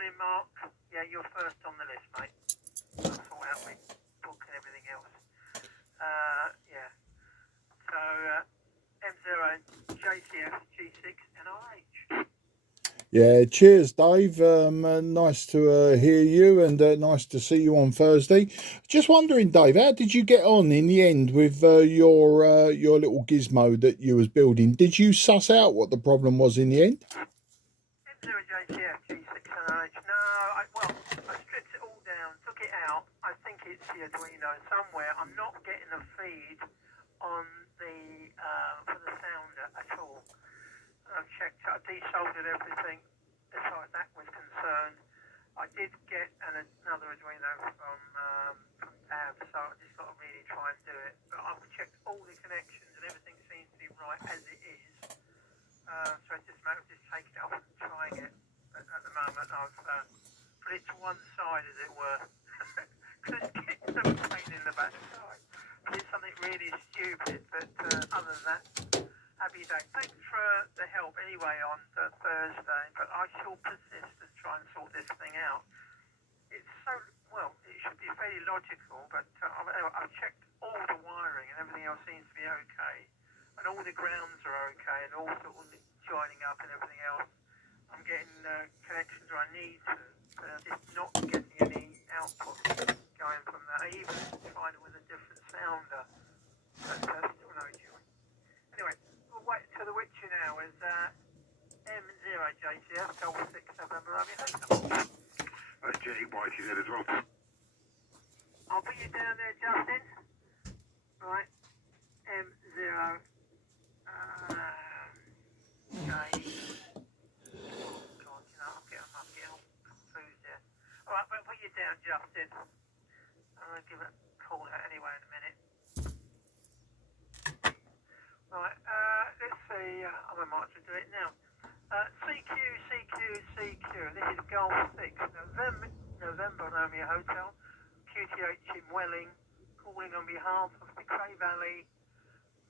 Morning, Mark. Yeah, you're first on the list, mate. I'll sort out my book and everything else. Yeah. So, M0, JCF, G6, NRH. Yeah, cheers, Dave. Nice to hear you, and nice to see you on Thursday. Just wondering, Dave, how did you get on in the end with your little gizmo that you was building? Did you suss out what the problem was in the end? M0, JCF, G6, NRH. No, I stripped it all down, took it out. I think it's the Arduino somewhere. I'm not getting a feed on the for the sounder at all. I've checked, I desoldered everything as far as that was concerned. I did get another Arduino from Dab, so I just got to really try and do it. But I've checked all the connections and everything seems to be right as it is. So it's just a matter of just taking it off and trying it. But at the moment I've put it to one side, as it were, because it's getting a pain in the backside. It's something really stupid, but other than that, happy day. Thanks for the help anyway on Thursday, but I shall persist and try and sort this thing out. It's so, well, it should be fairly logical, but I've checked all the wiring and everything else seems to be okay, and all the grounds are okay, and all sort of joining up and everything else. I'm getting connections where I need to, but I'm just not getting any output going from that. I even tried it with a different sounder, but still no joy. Anyway, we'll wait till the Witcher now is M0 JCF, Golf 6 November Romeo Hotel. That's Jenny Whitey there as well. I'll put you down there, Justin. Right, M0 J. Oh God, you know, I'm getting all confused here. All right, we'll put you down, Justin. I'm going to give it a call out anyway in a minute. Right, let's see. I might as well do it now. CQ. This is Golf 6 November Romeo Hotel, QTH in Welling, calling on behalf of the Cray Valley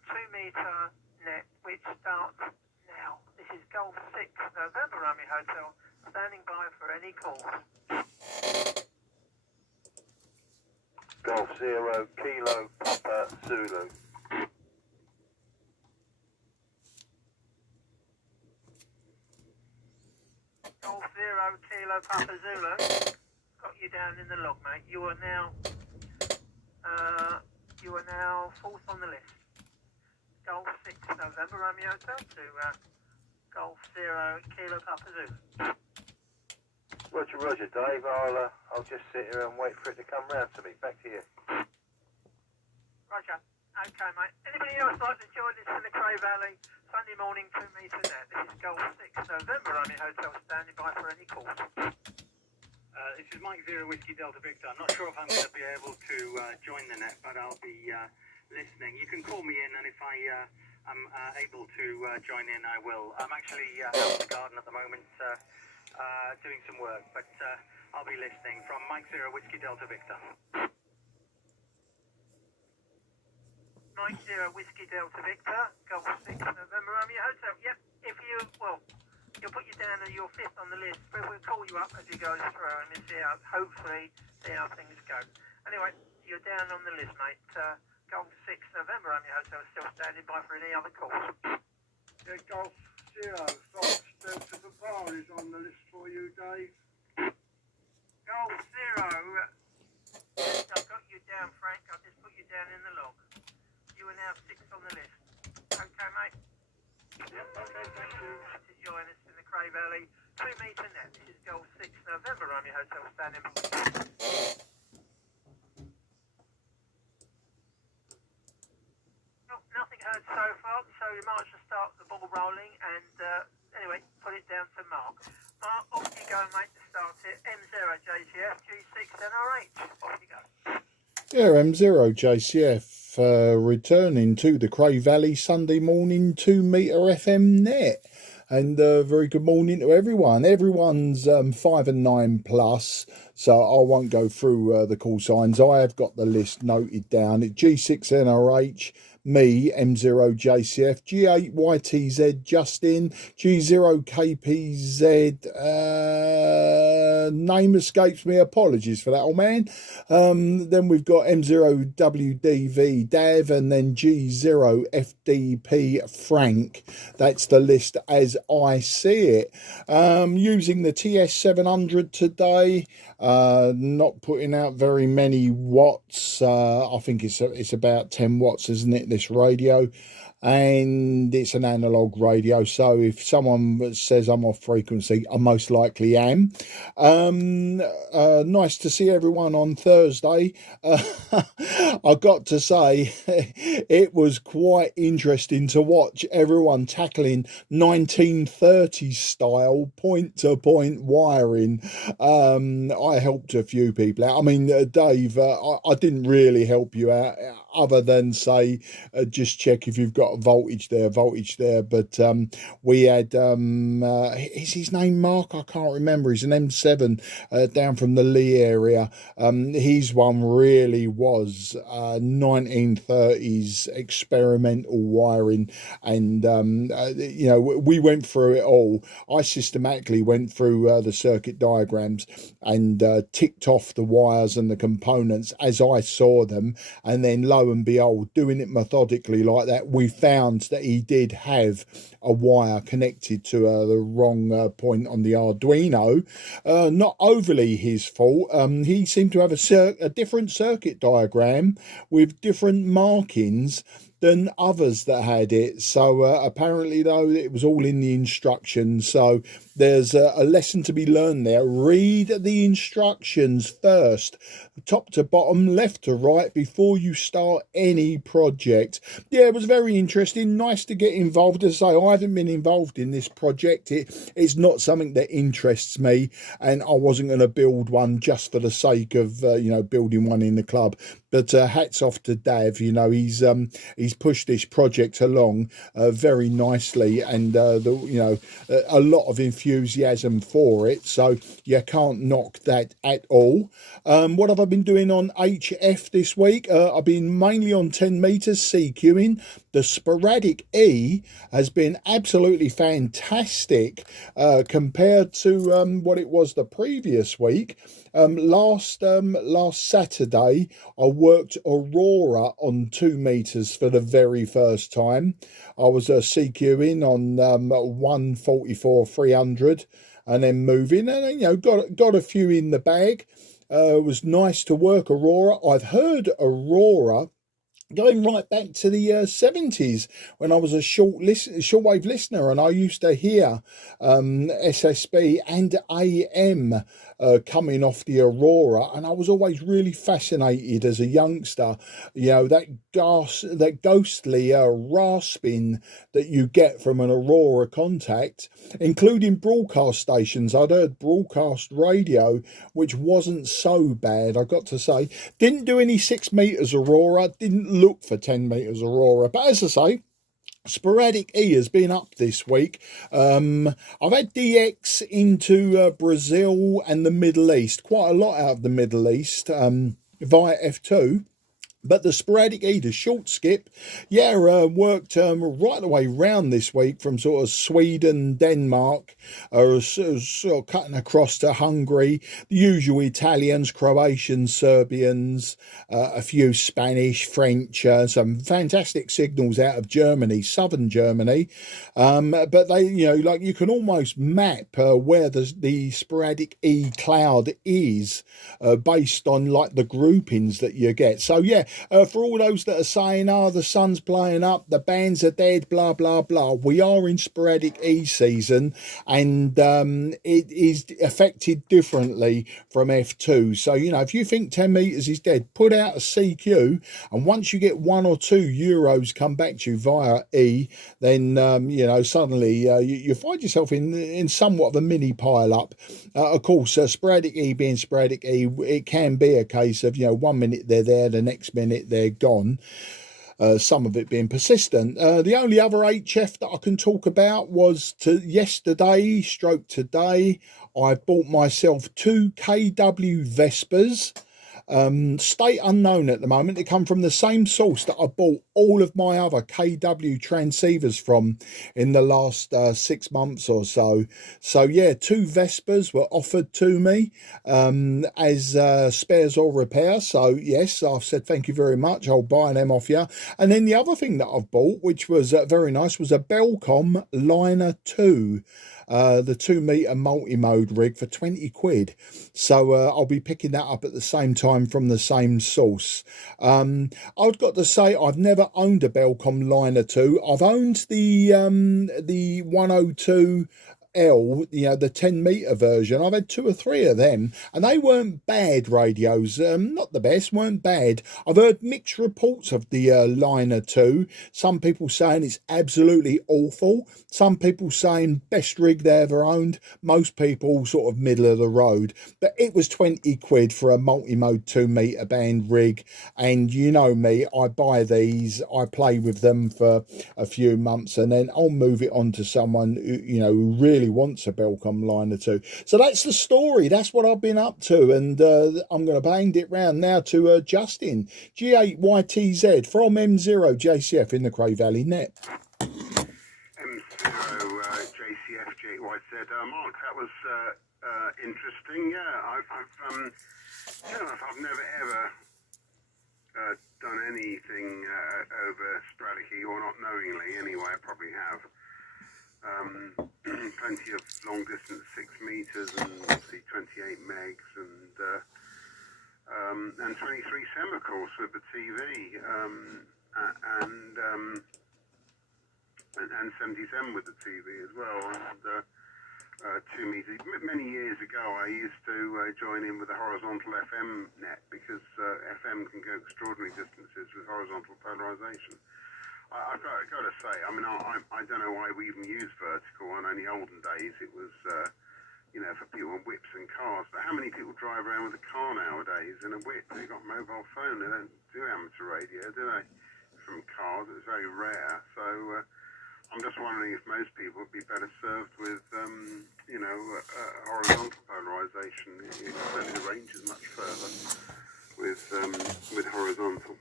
2-meter net, which starts now. This is Golf 6 November Romeo Hotel, standing by for any calls. Golf 0 Kilo Papa Zulu. Golf 0 Kilo Papa Zulu. Got you down in the log, mate. You are now fourth on the list. Golf 6 November Romeo Hotel to Golf 0 Kilo Papa Zulu. Roger, Dave. I'll just sit here and wait for it to come round to me. Back to you. Roger. Okay, mate. Anybody else like to join us in the Cray Valley Sunday morning 2-meter net? This is Golf 6 November Romeo Hotel, standing by for any calls. This is Mike 0 Whiskey Delta Victor. I'm not sure if I'm going to be able to join the net, but I'll be listening. You can call me in, and if I'm able to join in, I will. I'm actually out in the garden at the moment doing some work, but I'll be listening from Mike 0 Whiskey Delta Victor. Mike 0 Whiskey Delta Victor, Golf 6 November Romeo Hotel. Yep, if you, well, you'll put you down and you're fifth on the list, but we'll call you up as you go through and see how, hopefully, see how things go. Anyway, you're down on the list, mate. Golf 6 November Romeo Hotel still standing by for any other calls. Yeah, Golf 0 Fox Delta Papa is on the list for you, Dave. Golf 0, yes, I've got you down, Frank. I've just put you down in the log. You are now sixth on the list. Okay, mate? Yep, okay, thank you. To join us in the Cray Valley 2-meter net. This is Golf 6 November Romeo Hotel standing by. Nothing heard so far, so we might as well start the ball rolling and anyway, put it down to Mark. Mark, off you go, mate, to start it. M0 JCF, G6 NRH. Off you go. Yeah, M0 JCF returning to the Cray Valley Sunday morning 2-meter FM net. And very good morning to everyone. Everyone's 5 and 9 plus, so I won't go through the call signs. I have got the list noted down. At G6 NRH, me, M0 JCF, G8 YTZ Justin, G0 KPZ name escapes me. Apologies for that, old man. Then we've got M0WDV Dav, and then G0FDP Frank. That's the list as I see it. Using the TS700 today, not putting out very many watts. I think it's about 10 watts, isn't it, this radio? And it's an analog radio, so if someone says I'm off frequency, I most likely am. Nice to see everyone on Thursday. I got to say, it was quite interesting to watch everyone tackling 1930s style point-to-point wiring. I helped a few people out. I mean, Dave, I didn't really help you out, other than say, just check if you've got voltage there, but we had is his name Mark? I can't remember. He's an M7 down from the Lee area. His one really was 1930s experimental wiring, and you know, we went through it all. I systematically went through the circuit diagrams and ticked off the wires and the components as I saw them, and then lo and behold, doing it methodically like that, we found that he did have a wire connected to the wrong point on the Arduino. Not overly his fault. He seemed to have a different circuit diagram with different markings than others that had it. So apparently, though, it was all in the instructions. So there's a lesson to be learned there. Read the instructions first, top to bottom, left to right, before you start any project. Yeah, it was very interesting. Nice to get involved. As I say, I haven't been involved in this project. It's not something that interests me, and I wasn't going to build one just for the sake of you know, building one in the club. But hats off to Dav. You know, he's pushed this project along very nicely, and you know, a lot of enthusiasm for it. So you can't knock that at all. What have I been doing on HF this week? I've been mainly on 10 meters CQing. The sporadic E has been absolutely fantastic compared to what it was the previous week. Last Saturday, I worked Aurora on 2 meters for the very first time. I was CQing on 144 300, and then moving, and you know, got a few in the bag. It was nice to work Aurora. I've heard Aurora going right back to the 70s when I was a shortwave listener, and I used to hear SSB and AM coming off the Aurora, and I was always really fascinated as a youngster. You know, that ghostly rasping that you get from an Aurora contact, including broadcast stations. I'd heard broadcast radio, which wasn't so bad, I got to say. Didn't do any 6 meters Aurora, didn't look for 10 meters Aurora, but as I say, sporadic E has been up this week. I've had DX into Brazil and the Middle East, quite a lot out of the Middle East via F2. But the sporadic E, the short skip, yeah, worked right the way round this week from sort of Sweden, Denmark, sort of cutting across to Hungary, the usual Italians, Croatians, Serbians, a few Spanish, French, some fantastic signals out of Germany, southern Germany. But they, you know, like you can almost map where the sporadic E cloud is based on like the groupings that you get. So yeah, for all those that are saying, the sun's playing up, the bands are dead, blah, blah, blah, we are in sporadic E season, and it is affected differently from F2. So, you know, if you think 10 meters is dead, put out a CQ, and once you get 1 or 2 euros come back to you via E, then, you know, suddenly you find yourself in somewhat of a mini pile-up. Of course, sporadic E being sporadic E, it can be a case of, you know, 1 minute they're there, the next minute they're gone. Some of it being persistent. The only other HF that I can talk about was today, I bought myself 2 KW Vespers. State unknown at the moment. They come from the same source that I bought all of my other KW transceivers from in the last 6 months or so. So yeah, 2 Vespers were offered to me as spares or repair. So yes, I've said thank you very much. I'll buy them off you. And then the other thing that I've bought, which was very nice, was a Belcom Liner 2. The 2 meter multi-mode rig for 20 quid. So I'll be picking that up at the same time from the same source. I've got to say I've never owned a Belcom Liner 2. I've owned the 102 L, the 10 meter version. I've had 2 or 3 of them, and they weren't bad radios. Not the best, weren't bad. I've heard mixed reports of the Liner 2. Some people saying it's absolutely awful. Some people saying best rig they ever owned. Most people sort of middle of the road. But it was 20 quid for a multi-mode 2 meter band rig, and you know me, I buy these, I play with them for a few months, and then I'll move it on to someone who really wants a Belcom Liner 2. So that's the story. That's what I've been up to, and I'm going to bang it round now to Justin, G8YTZ from M0 JCF in the Cray Valley net. M0 JCF G8YZ. Mark, that was interesting. Yeah, I've never ever done anything over sporadically, or not knowingly anyway. I probably have. Plenty of long distance 6 meters and obviously 28 megs and 23 SEM of course with the TV and 70 SEM with the TV as well, and 2 meters. Many years ago I used to join in with the horizontal FM net because FM can go extraordinary distances with horizontal polarization. I've got to say, I mean, I don't know why we even use vertical. And in the olden days, it was, for people on whips and cars. But how many people drive around with a car nowadays and a whip? They've got a mobile phone. They don't do amateur radio, do they? From cars, it's very rare. So I'm just wondering if most people would be better served with, horizontal polarization. Certainly the range is much further with horizontal.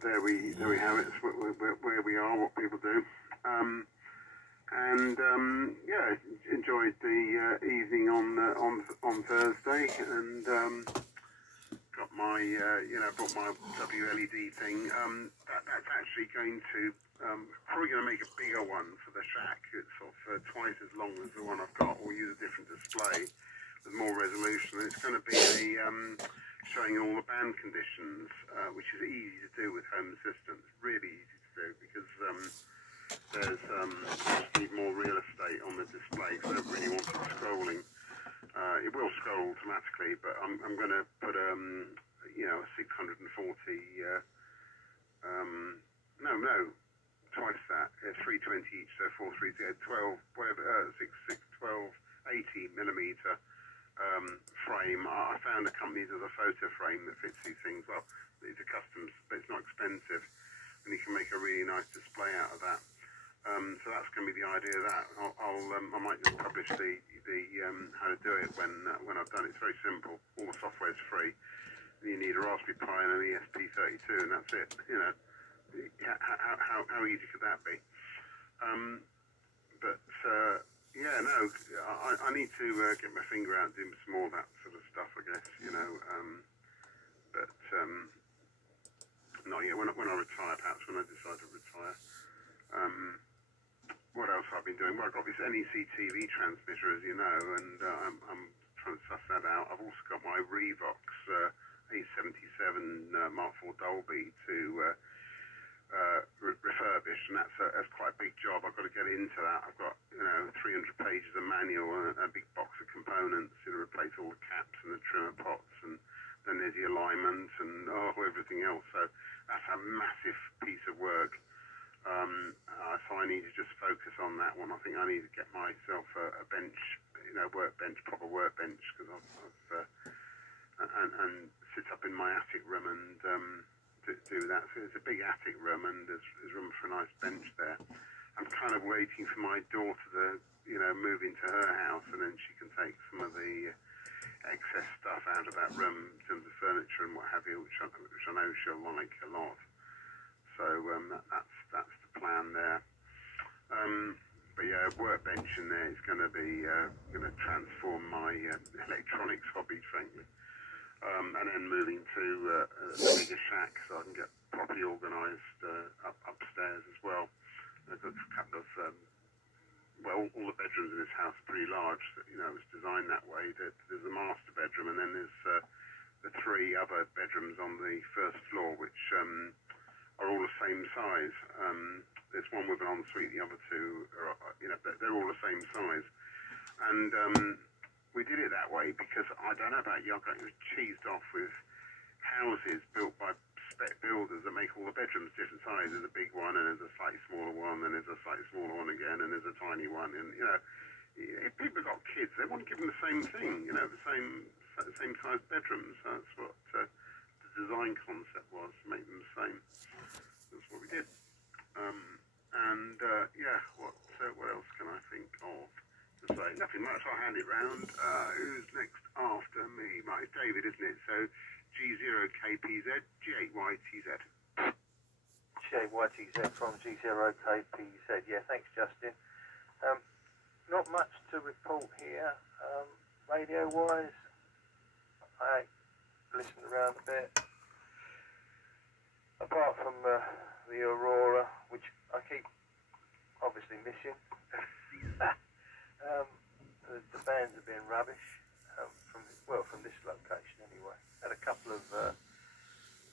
There we have it. It's where we are, what people do, enjoyed the evening on Thursday, and got my brought my WLED thing. That's actually going to probably going to make a bigger one for the shack. It's sort of twice as long as the one I've got. We'll use a different display with more resolution. It's going to be showing all the band conditions, which is easy to do with home assistants. Really easy to do because there's just need more real estate on the display. So I don't really want it scrolling. It will scroll automatically, but I'm going to put a 640. Twice that. 320 each, so 430, 12, whatever, 80 millimeter. Frame. I found a company that does a photo frame that fits these things. Well, it's a custom, but it's not expensive, and you can make a really nice display out of that. So that's going to be the idea of that. I might just publish the how to do it when I've done it. It's very simple. All the software is free. You need a Raspberry Pi and an ESP32, and that's it. How easy could that be? I need to get my finger out and do some more of that sort of stuff, I guess, not yet. When I retire, perhaps when I decide to retire. What else have I been doing? Well, I've got this NEC TV transmitter, as you know, and I'm trying to suss that out. I've also got my Revox A77 Mark IV Dolby to refurbish, and that's quite a big job. I've got to get into that. I've got 300 pages of manual and a big box of components to replace all the caps and the trimmer pots, and then there's the alignment and everything else. So that's a massive piece of work. So I need to just focus on that one. I think I need to get myself a bench, workbench, proper workbench, because and sit up in my attic room and do that. So it's a big attic room, and there's room for a nice bench there. I'm kind of waiting for my daughter to, move into her house, and then she can take some of the excess stuff out of that room in terms of furniture and what have you, which I know she'll like a lot. So that's the plan there. But yeah, workbench in there is going to be going to transform my electronics hobby, frankly. And then moving to a bigger shack so I can get properly organised upstairs as well. I've got a couple of well, all the bedrooms in this house are pretty large. You know, it was designed that way. There's a master bedroom, and then there's the 3 other bedrooms on the first floor, which are all the same size. There's one with an ensuite, the other 2 are, you know, they're all the same size. And we did it that way because I don't know about you, I got cheesed off with houses built by spec builders that make all the bedrooms different sizes. There's a big one, and there's a slightly smaller one, and there's a slightly smaller one again, and there's a tiny one. And you know, if people got kids, they want to give them the same thing, you know, the same size bedrooms. So that's what the design concept was, make them the same. That's what we did. Yeah, what else can I think of to say? Nothing much. I'll hand it round. Who's next after me? Right, it's David, isn't it? So G0KPZ, G8YTZ. G8YTZ from G0KPZ. Yeah, thanks, Justin. Not much to report here. Radio-wise, I listened around a bit. Apart from the Aurora, which I keep obviously missing. The bands have been rubbish from this location anyway. Had a couple of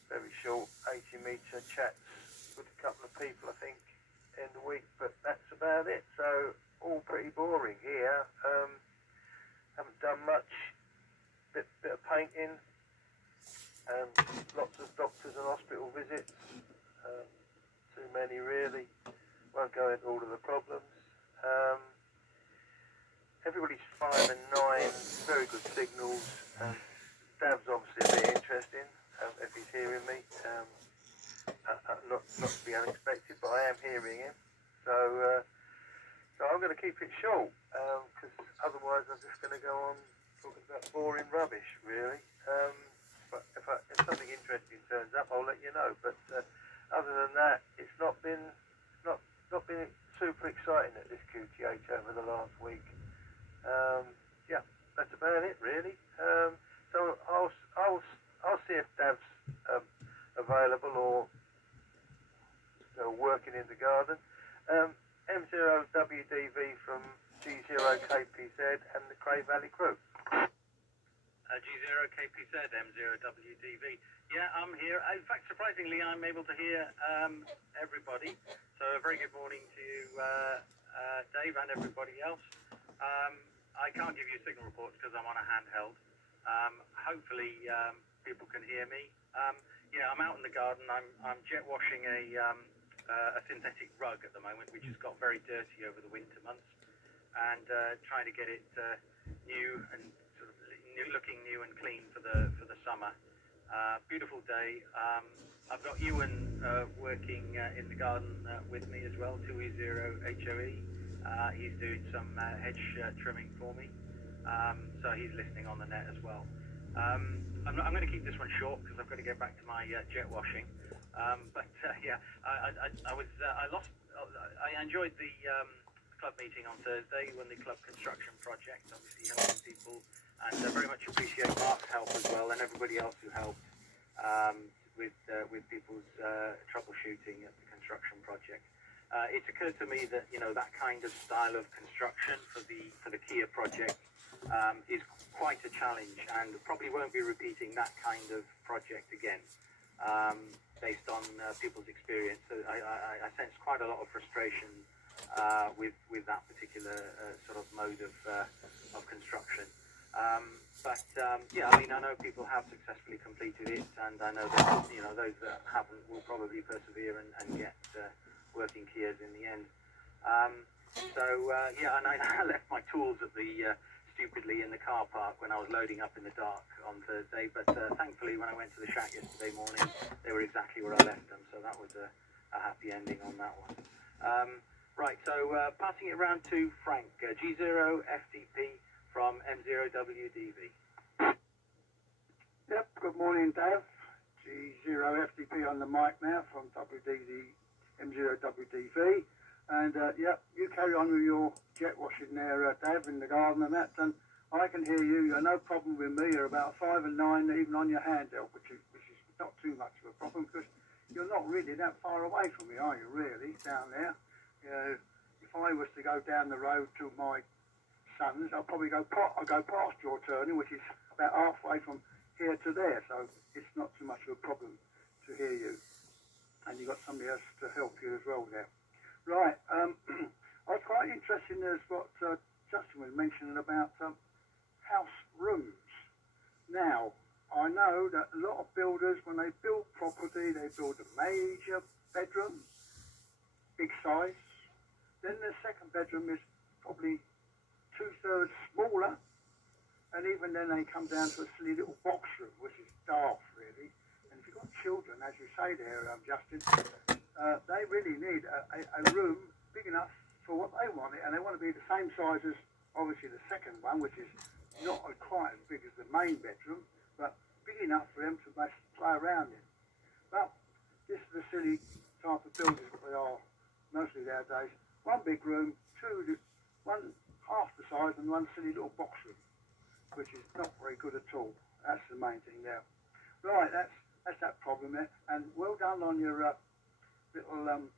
very short 80-metre chats with a couple of people, I think, in the week, but that's about it. So all pretty boring here. Haven't done much. Bit of painting. Lots of doctors and hospital visits. Too many really. Won't go into all of the problems. Everybody's fine and 9. Very good signals. Dav's obviously a bit interesting if he's hearing me. Not to be unexpected, but I am hearing him. So I'm going to keep it short because otherwise I'm just going to go on talking about boring rubbish, really. But if something interesting turns up, I'll let you know. But other than that, it's not been super exciting at this QTH over the last week. Yeah, that's about it, really. So I'll see if Dav's available or working in the garden. M0WDV from G0KPZ and the Cray Valley crew. G0KPZ, M0WDV. Yeah, I'm here. In fact, surprisingly, I'm able to hear everybody. So a very good morning to Dave and everybody else. I can't give you signal reports because I'm on a handheld. Hopefully people can hear me. Yeah, I'm out in the garden. I'm jet washing a synthetic rug at the moment, which has got very dirty over the winter months, and trying to get it new and sort of looking new and clean for the summer. Beautiful day. I've got Ewan working in the garden with me as well, 2E0HOE. He's doing some hedge trimming for me, so he's listening on the net as well. I'm going to keep this one short because I've got to get back to my jet washing. Yeah, I enjoyed the club meeting on Thursday when the club construction project, obviously helping people, and I very much appreciate Mark's help as well and everybody else who helped with people's troubleshooting at the construction project. It's occurred to me that that kind of style of construction for the Kia project is quite a challenge, and probably won't be repeating that kind of project again, based on people's experience. So I sense quite a lot of frustration with that particular sort of mode of construction. Yeah, I mean, I know people have successfully completed it, and I know that those that haven't will probably persevere and get working Kias in the end. Yeah, and I left my tools at the stupidly in the car park when I was loading up in the dark on Thursday, but thankfully when I went to the shack yesterday morning, they were exactly where I left them, so that was a happy ending on that one. Right, so passing it around to Frank, G0FTP from M0WDV. Yep, good morning, Dave. G0FDP on the mic now from WDD M0WDV. And yep, you carry on with your jet washing there, Dave, in the garden and that. And I can hear you. You're no problem with me. You're about 5 and 9, even on your handheld, which is not too much of a problem because you're not really that far away from me, are you? Really, down there. You know, if I was to go down the road to my son's, I'll probably go past your turning, which is about halfway from here to there, so it's not too much of a problem to hear you. And you've got somebody else to help you as well there. Right, I was quite interested in what Justin was mentioning about house rooms. Now, I know that a lot of builders, when they build property, they build a major bedroom, big size. Then the second bedroom is probably 2/3 smaller. And even then they come down to a silly little box room, which is daft, really. And if you've got children, as you say there, Justin, they really need a room big enough for what they want. And they want to be the same size as, obviously, the second one, which is not quite as big as the main bedroom, but big enough for them to play around in. But this is the silly type of buildings that they are mostly nowadays. One big room, one half the size, and one silly little box room, which is not very good at all. That's the main thing there. Right, that's that problem there. And well done on your little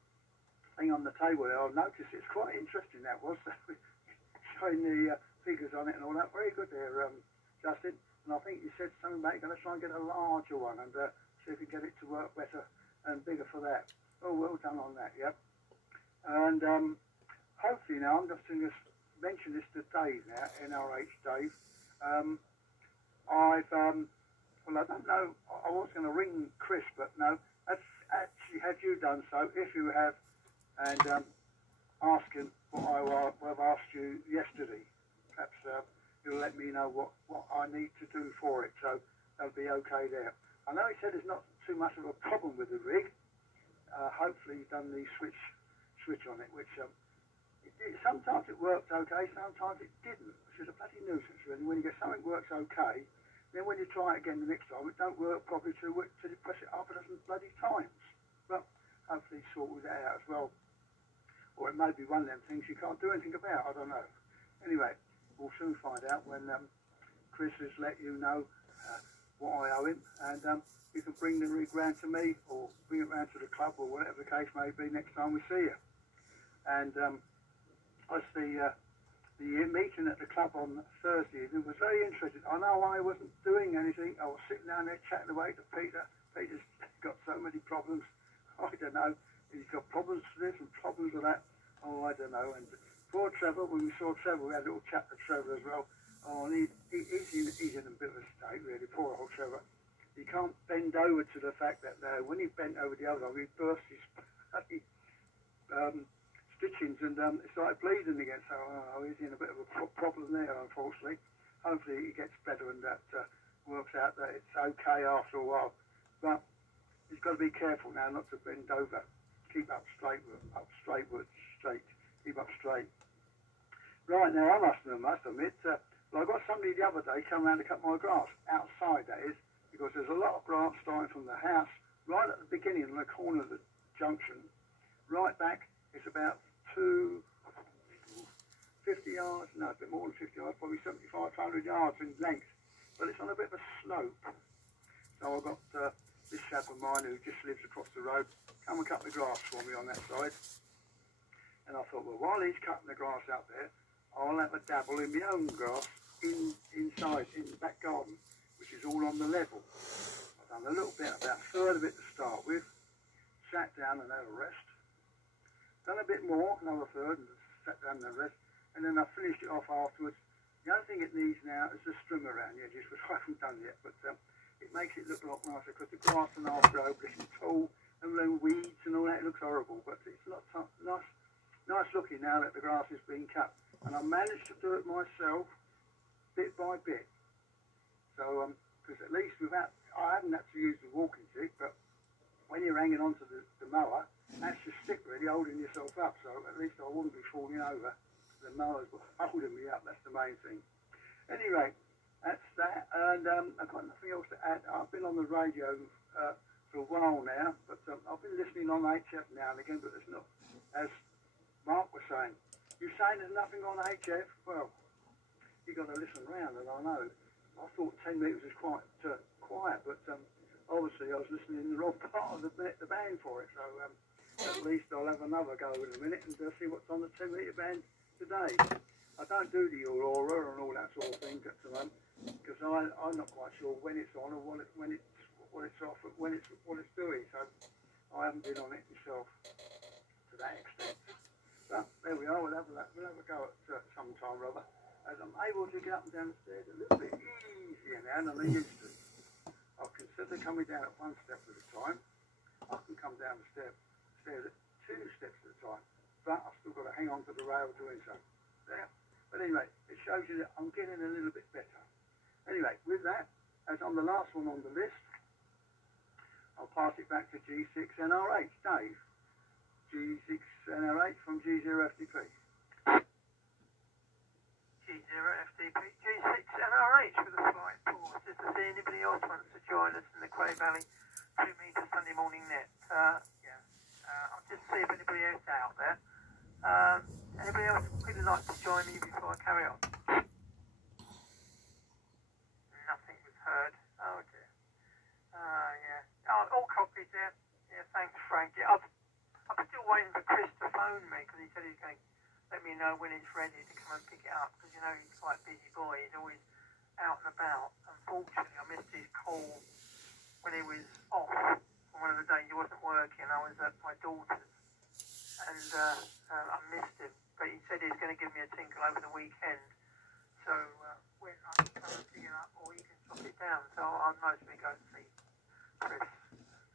thing on the table there. I noticed it's quite interesting, that was, showing the figures on it and all that. Very good there, Justin. And I think you said something about you're going to try and get a larger one and see if you get it to work better and bigger for that. Oh, well done on that, yep. And hopefully now, I'm just going to mention this to Dave now, NRH Dave. Well, I don't know, I was going to ring Chris, but no, that's actually, had you done so, if you have, and ask him what I've asked you yesterday. Perhaps he'll let me know what I need to do for it, so that'll be okay there. I know he said there's not too much of a problem with the rig. Hopefully he's done the switch on it, which sometimes it worked okay, sometimes it didn't, which is a bloody nuisance really. When you get something works okay, then when you try it again the next time, it don't work properly till you press it half a dozen bloody times. But hopefully he sorted that out as well. Or it may be one of them things you can't do anything about, I don't know. Anyway, we'll soon find out when Chris has let you know what I owe him, and you can bring the rig round to me, or bring it round to the club, or whatever the case may be next time we see you. And as the meeting at the club on Thursday evening was very interesting. I know I wasn't doing anything. I was sitting down there chatting away to Peter. Peter's got so many problems. I don't know. He's got problems for this and problems with that. Oh, I don't know. And poor Trevor, when we saw Trevor, we had a little chat to Trevor as well. Oh, and he's in a bit of a state, really. Poor old Trevor. He can't bend over to the fact that when he bent over the other time, he burst his stitchings, and it started bleeding again. So he's in a bit of a problem there, unfortunately. Hopefully he gets better and that works out that it's okay after a while. But he's got to be careful now not to bend over. Keep up straight. Keep up straight. Right, now I must admit, I got somebody the other day come around to cut my grass, outside that is, because there's a lot of grass starting from the house, right at the beginning, in the corner of the junction, right back. It's about 50 yards, no, a bit more than 50 yards, probably 75 to 100 yards in length, but it's on a bit of a slope. So I've got this chap of mine who just lives across the road, come and cut the grass for me on that side. And I thought, well, while he's cutting the grass out there, I'll have a dabble in my own grass inside, in the back garden, which is all on the level. I've done a little bit, about a third of it to start with, sat down and had a rest. Done a bit more, another third, and sat down and rest, and then I finished it off afterwards. The only thing it needs now is a string around the edges, which I haven't done yet, but it makes it look a lot nicer, because the grass and after over is tall, and then weeds and all that, it looks horrible, but it's a lot nice looking now that the grass is being cut. And I managed to do it myself, bit by bit. So, because at least I haven't had to use the walking stick, but when you're hanging onto the mower, that's your stick really holding yourself up, so at least I wouldn't be falling over. The mower's holding me up, that's the main thing. Anyway, that's that. And I've got nothing else to add. I've been on the radio for a while now, but I've been listening on HF now and again, but it's not, as Mark was saying, you're saying there's nothing on HF? Well, you've got to listen round, and I know. I thought 10 metres was quite quiet, but obviously I was listening in the wrong part of the band for it, so at least I'll have another go in a minute and see what's on the 2 metre band today. I don't do the Aurora and all that sort of thing at the moment, because I'm not quite sure when it's on or what it's off, what it's doing, so I haven't been on it myself to that extent. But there we are, we'll have a go at some time, Robert, as I'm able to get up and down the stairs a little bit easier now than I used to. I consider coming down at one step at a time. I can come down the stairs at 2 steps at a time, but I've still got to hang on to the rail doing so. There. But anyway, it shows you that I'm getting a little bit better. Anyway, with that, as I'm the last one on the list, I'll pass it back to G6NRH. Dave, G6NRH from G0FDP. G0FDP, G6NRH with a slight pause. Just to see anybody else wants to join us in the Cray Valley 2 metre Sunday morning net. I'll just see if anybody else is out there. Anybody else really like to join me before I carry on? Nothing was heard. Oh dear. Yeah. Oh, all copies there. Yeah, thanks, Frank. Yeah, I'm still waiting for Chris to phone me because he said he's going to let me know when it's ready to come and pick it up, because you know he's quite a busy boy. He's always out and about. Unfortunately, I missed his call when he was off. One of the days he wasn't working, I was at my daughter's, and I missed him. But he said he was going to give me a tinkle over the weekend, so when I can come and pick it up, or he can chop it down. So I'll mostly go and see Chris,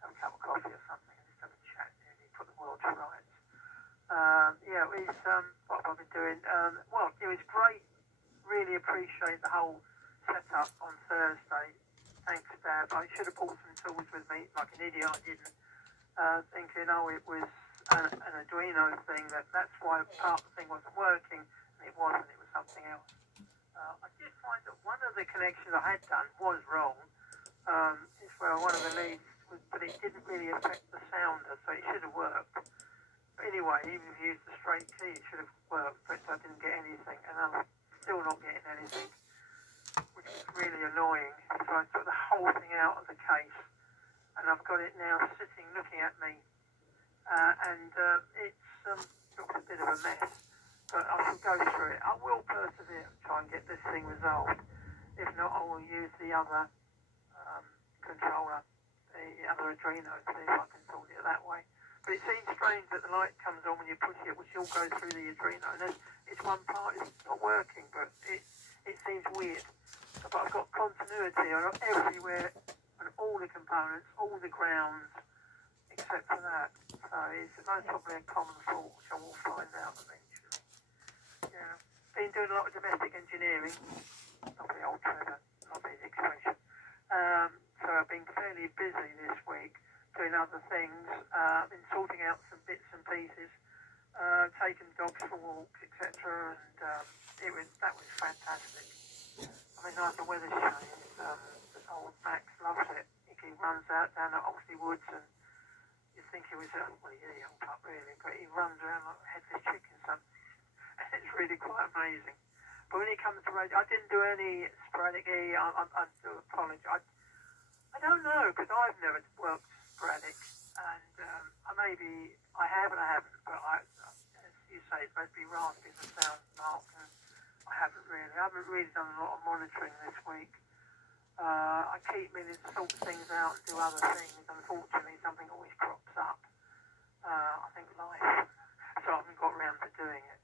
have a cup of coffee or something, and just have a chat and he put the world to rights. Yeah, it's what I've been doing. Well, it was great. Really appreciate the whole setup on Thursday. Thanks, Dad. I should have brought some tools with me, like an idiot. I didn't. Thinking, oh, it was an Arduino thing. That's why part of the thing wasn't working. And it wasn't. It was something else. I did find that one of the connections I had done was wrong. It's where one of the leads was, but it didn't really affect the sounder, so it should have worked. But anyway, even if you used the straight key, it should have worked, but I didn't get anything, and I'm still not getting anything, which is really annoying. So I took the whole thing out of the case, and I've got it now sitting looking at me, and it's looks a bit of a mess, but I shall go through it. I will persevere and try and get this thing resolved. If not, I will use the other controller, the other Arduino, to see if I can sort it that way. But it seems strange that the light comes on when you push it, which all goes through the Arduino, and then it's one part, it's not working, but it seems weird. But I've got continuity everywhere, and all the components, all the grounds, except for that. So it's most probably a common fault, which I will find out eventually. Yeah. Been doing a lot of domestic engineering, not the old trigger, not the expression. So I've been fairly busy this week doing other things, been sorting out some bits and pieces, taking dogs for walks, etc. And that was fantastic. I mean, like the weather's changed. Old Max loves it. He runs out down at Oxley Woods, and you think he was, well, he's a young pup really, but he runs around like a headless chicken, son. And it's really quite amazing. But when it comes to radio, I didn't do any sporadic E. I do apologise. I don't know, because I've never worked sporadic, and I have and I haven't, but as you say, it's supposed to be raspy the sound mark, and I haven't really done a lot of monitoring this week. I keep meaning to sort things out and do other things. Unfortunately, something always crops up. I think life, so I haven't got around to doing it.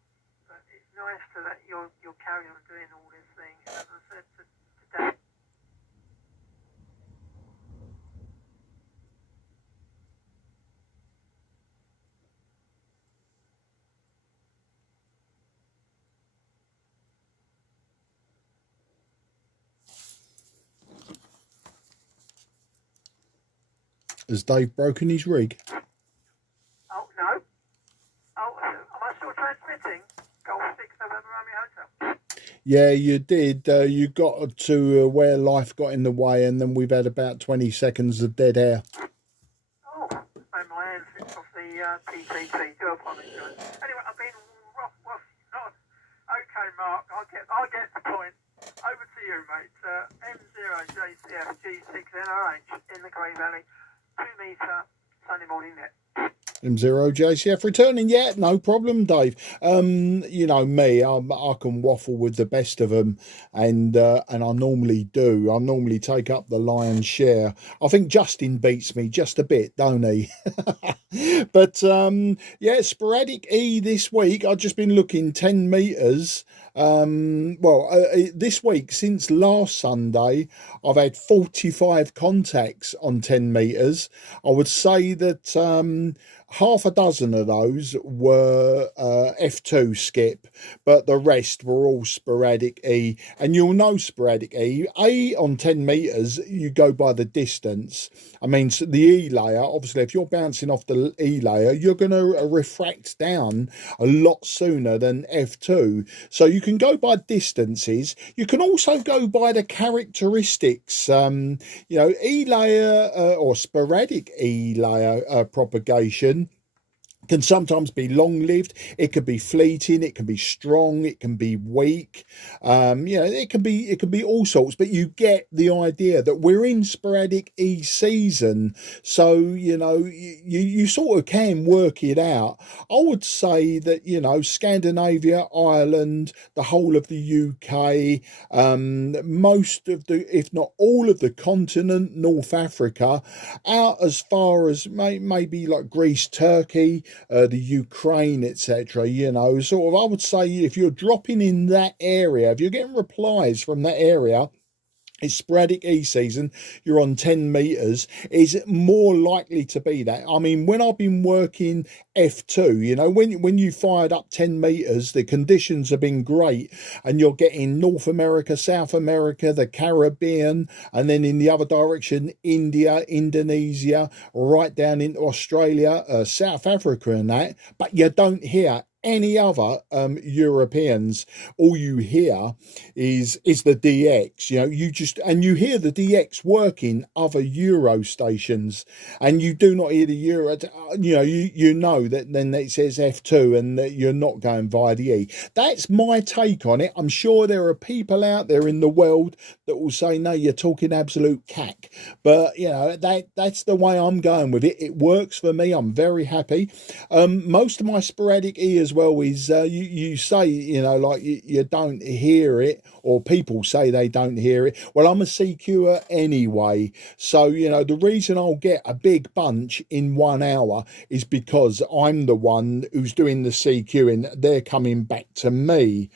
But it's nice that you're carrying on doing all this thing. And as I said today, Has Dave broken his rig? oh no, am I still transmitting? Golf 6 November Romeo Hotel. Yeah, you did. You got to where life got in the way, and then we've had about 20 seconds of dead air. Oh, and my hand slipped off the PPT. Do apologise. Anyway, I've been rough. Okay, Mark, I get the point. Over to you, mate. M0JCF G6NRH in the Cray Valley, 2 metre Sunday morning net. M0 JCF returning, yeah, no problem, Dave. You know me, I can waffle with the best of them, and I normally do. I normally take up the lion's share. I think Justin beats me just a bit, don't he? But yeah, sporadic E this week. I've just been looking 10 metres. This week, since last Sunday, I've had 45 contacts on 10 metres. I would say that half a dozen of those were F2 skip, but the rest were all sporadic E. And you'll know sporadic E. A on 10 metres, you go by the distance. I mean, so the E layer, obviously, if you're bouncing off the E layer, you're going to refract down a lot sooner than F2. So you can go by distances. You can also go by the characteristics. You know, E layer or sporadic E layer propagation can sometimes be long-lived. It can be fleeting. It can be strong. It can be weak. You know, it can be all sorts. But you get the idea that we're in sporadic E season, so you know you sort of can work it out. I would say that, you know, Scandinavia, Ireland, the whole of the UK, most of the, if not all of the continent, North Africa, out as far as maybe like Greece, Turkey, the Ukraine, etc. You know, sort of, I would say if you're dropping in that area, if you're getting replies from that area, it's sporadic E season, you're on 10 metres, is more likely to be that. I mean, when I've been working F2, you know, when you fired up 10 metres, the conditions have been great, and you're getting North America, South America, the Caribbean, and then in the other direction, India, Indonesia, right down into Australia, South Africa and that, but you don't hear any other Europeans. All you hear is the DX. You know, you hear the DX working other Euro stations, and you do not hear the Euro. You know, you know that then it says F2 and that you're not going via the E. That's my take on it. I'm sure there are people out there in the world that will say, no, you're talking absolute cack. But you know, that's the way I'm going with it. It works for me. I'm very happy. Most of my sporadic E as well is you say, you know, like you don't hear it, or people say they don't hear it. Well, I'm a CQer anyway, so you know the reason I'll get a big bunch in 1 hour is because I'm the one who's doing the CQing. They're coming back to me.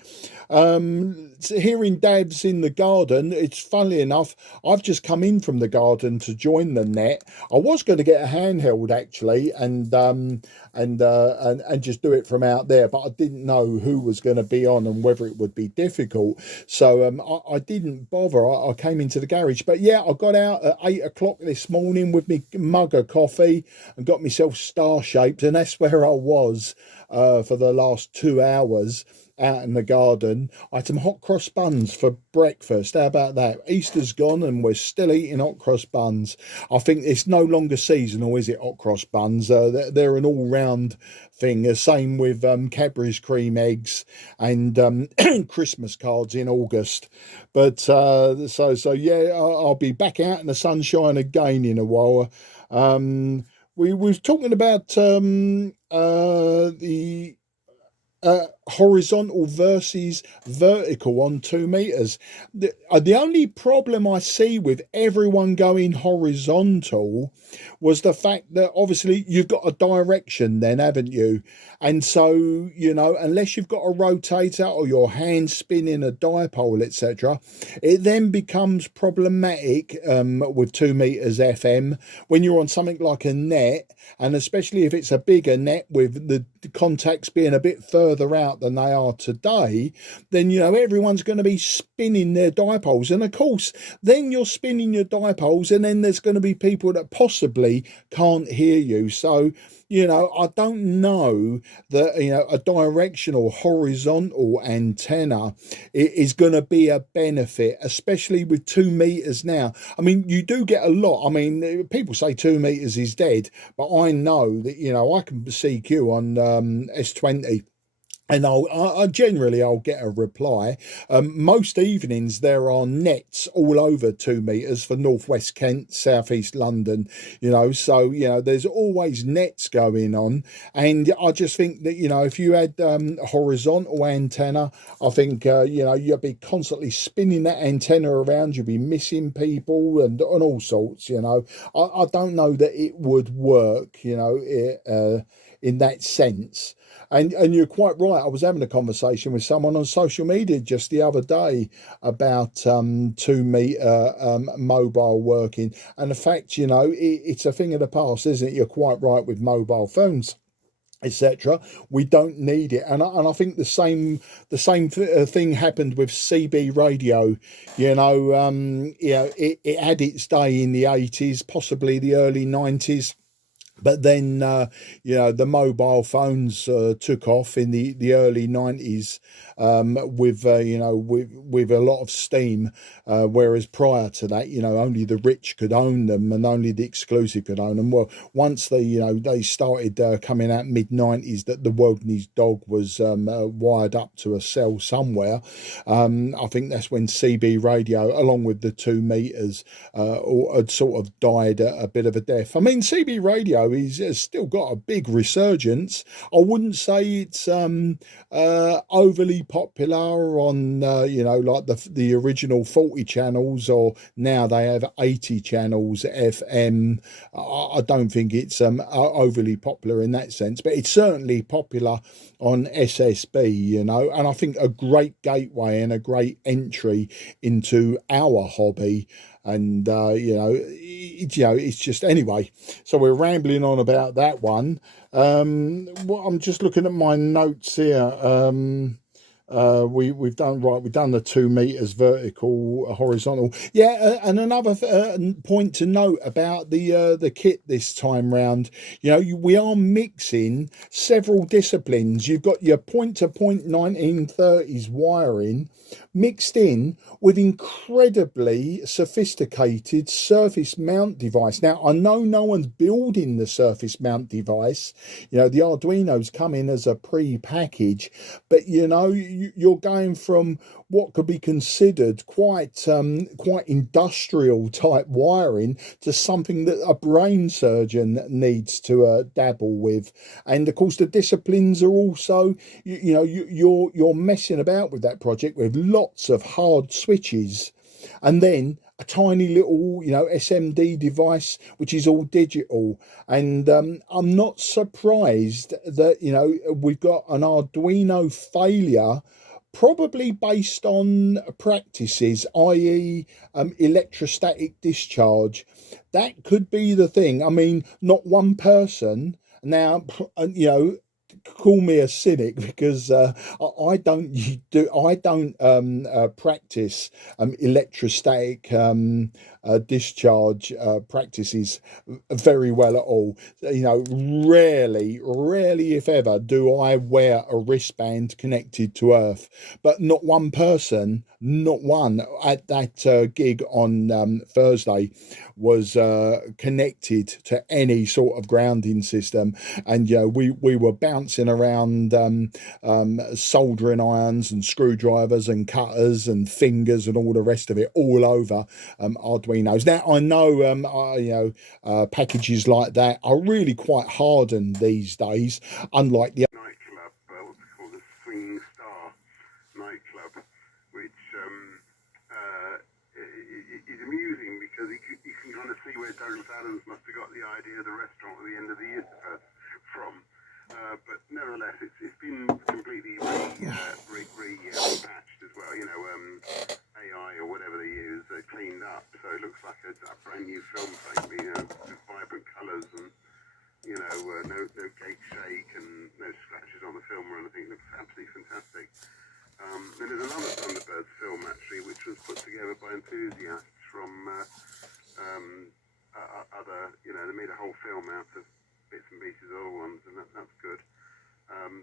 Hearing Davs in the garden, it's funnily enough, I've just come in from the garden to join the net. I was going to get a handheld actually and just do it from out there, but I didn't know who was going to be on and whether it would be difficult, so I didn't bother. I came into the garage. But yeah, I got out at 8 o'clock this morning with me mug of coffee and got myself star shaped, and that's where I was for the last 2 hours out in the garden. I had some hot cross buns for breakfast. How about that? Easter's gone and we're still eating hot cross buns. I think it's no longer seasonal, is it, hot cross buns? They're an all-round thing. The same with Cadbury's cream eggs and Christmas cards in August. But so yeah, I'll be back out in the sunshine again in a while. We was talking about the horizontal versus vertical on 2 meters. The only problem I see with everyone going horizontal was the fact that obviously you've got a direction then, haven't you? And so, you know, unless you've got a rotator or your hand spinning a dipole, etc., it then becomes problematic with 2 meters FM when you're on something like a net, and especially if it's a bigger net with the contacts being a bit further out than they are today, then, you know, everyone's going to be spinning their dipoles. And of course, then you're spinning your dipoles, and then there's going to be people that possibly can't hear you. So, you know, I don't know that, you know, a directional horizontal antenna is going to be a benefit, especially with 2 meters now. I mean, you do get a lot. I mean, people say 2 meters is dead, but I know that, you know, I can CQ on S20. And I generally I'll get a reply. Most evenings there are nets all over 2 meters for northwest Kent, southeast London. You know, so you know there's always nets going on, and I just think that you know if you had a horizontal antenna, I think you know you'd be constantly spinning that antenna around. You'd be missing people and all sorts. You know, I don't know that it would work. You know, in that sense. And you're quite right. I was having a conversation with someone on social media just the other day about 2 meter mobile working, and the fact, you know, it's a thing of the past, isn't it? You're quite right with mobile phones, etc. We don't need it, and I think the same thing happened with CB radio. You know, it had its day in the 80s, possibly the early 90s. But then, you know, the mobile phones took off in the early 90s with, you know, with a lot of steam, whereas prior to that, you know, only the rich could own them and only the exclusive could own them. Well, once they started coming out mid-90s that the Wogney's dog was wired up to a cell somewhere, I think that's when CB radio, along with the 2 meters, had sort of died a bit of a death. I mean, CB radio has still got a big resurgence. I wouldn't say it's overly popular on you know, like the original 40 channels, or now they have 80 channels FM. I don't think it's overly popular in that sense, but it's certainly popular on SSB, you know, and I think a great gateway and a great entry into our hobby. And you know, it's just anyway. So we're rambling on about that one. Well, I'm just looking at my notes here. We've done the 2 meters vertical, horizontal. Yeah, and another point to note about the kit this time round. You know, we are mixing several disciplines. You've got your point-to-point 1930s wiring mixed in with incredibly sophisticated surface mount device. Now, I know no one's building the surface mount device. You know, the Arduinos come in as a pre-package, but you know, you're going from what could be considered quite industrial type wiring to something that a brain surgeon needs to dabble with. And of course, the disciplines are also, you know, you're messing about with that project with lots of hard switches, and then a tiny little, you know, SMD device which is all digital. And I'm not surprised that, you know, we've got an Arduino failure, probably based on practices, i.e. Electrostatic discharge. That could be the thing. I mean, not one person now, you know, call me a cynic because I don't practice electrostatic discharge practices very well at all. You know, rarely if ever do I wear a wristband connected to earth, but not one person, not one at that gig on Thursday was connected to any sort of grounding system. And you know, we were bouncing around soldering irons and screwdrivers and cutters and fingers and all the rest of it all over Arduinos. Now I know you know, packages like that are really quite hardened these days, unlike the nightclub, what's it called, the Swing Star nightclub, which is amusing because you can kind of see where Douglas Adams must have got the idea of the restaurant at the end of the year from. But nevertheless, it's been completely patched as well. You know, AI or whatever they use, they cleaned up, so it looks like a brand new film frame. You know, with vibrant colours and you know, no gate shake and no scratches on the film or anything. It looks absolutely fantastic. Then there's another Thunderbirds film actually, which was put together by enthusiasts from other, you know, they made a whole film out of bits and pieces of all one.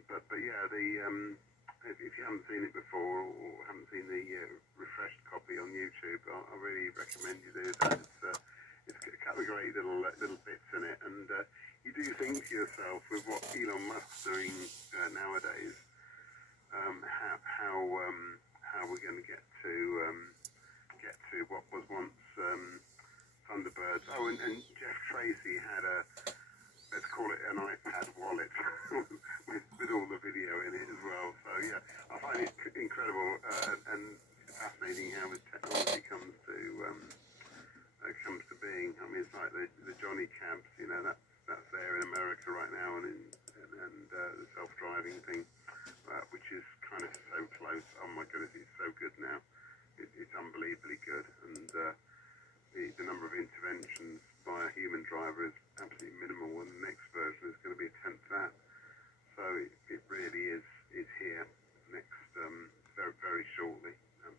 But yeah, if you haven't seen it before or haven't seen the refreshed copy on YouTube, I really recommend you do that. It's got a couple of great little bits in it, and you do think to yourself with what Elon Musk's doing nowadays, how we're going to get to what was once Thunderbirds. Oh, and Jeff Tracy had let's call it an iPad wallet with all the video in it as well. So yeah, I find it incredible and fascinating how the technology comes to being. I mean, it's like the Johnny cabs, you know, that's there in America right now, and the self-driving thing, which is kind of so close. Oh my goodness, it's so good now. It's unbelievably good, and the number of interventions by a human driver is absolutely minimal, and the next version is going to be a tenth of that. So it really is here next very, very shortly.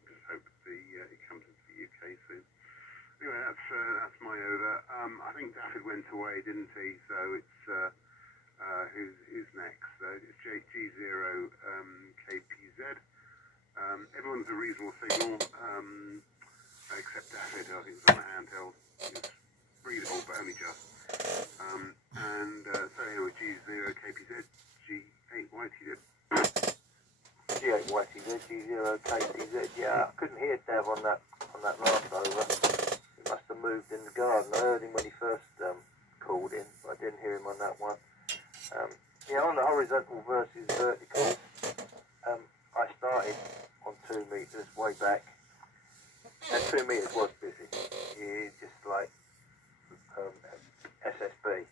Just hope it comes into the UK soon. Anyway, that's my over. I think Daffyd went away, didn't he? So it's who's next? It's G0 KPZ. Everyone's a reasonable signal, except Daffyd. I think it's on a handheld. It's readable, but only just. So anyway, G0 KPZ, G8 YTZ. G8 YTZ, G0 KPZ. Yeah, I couldn't hear Dav on that last over. He must have moved in the garden. I heard him when he first called in, but I didn't hear him on that one. Yeah, on the horizontal versus vertical, I started on 2 meters way back, and 2 meters was busy. You just like SSB.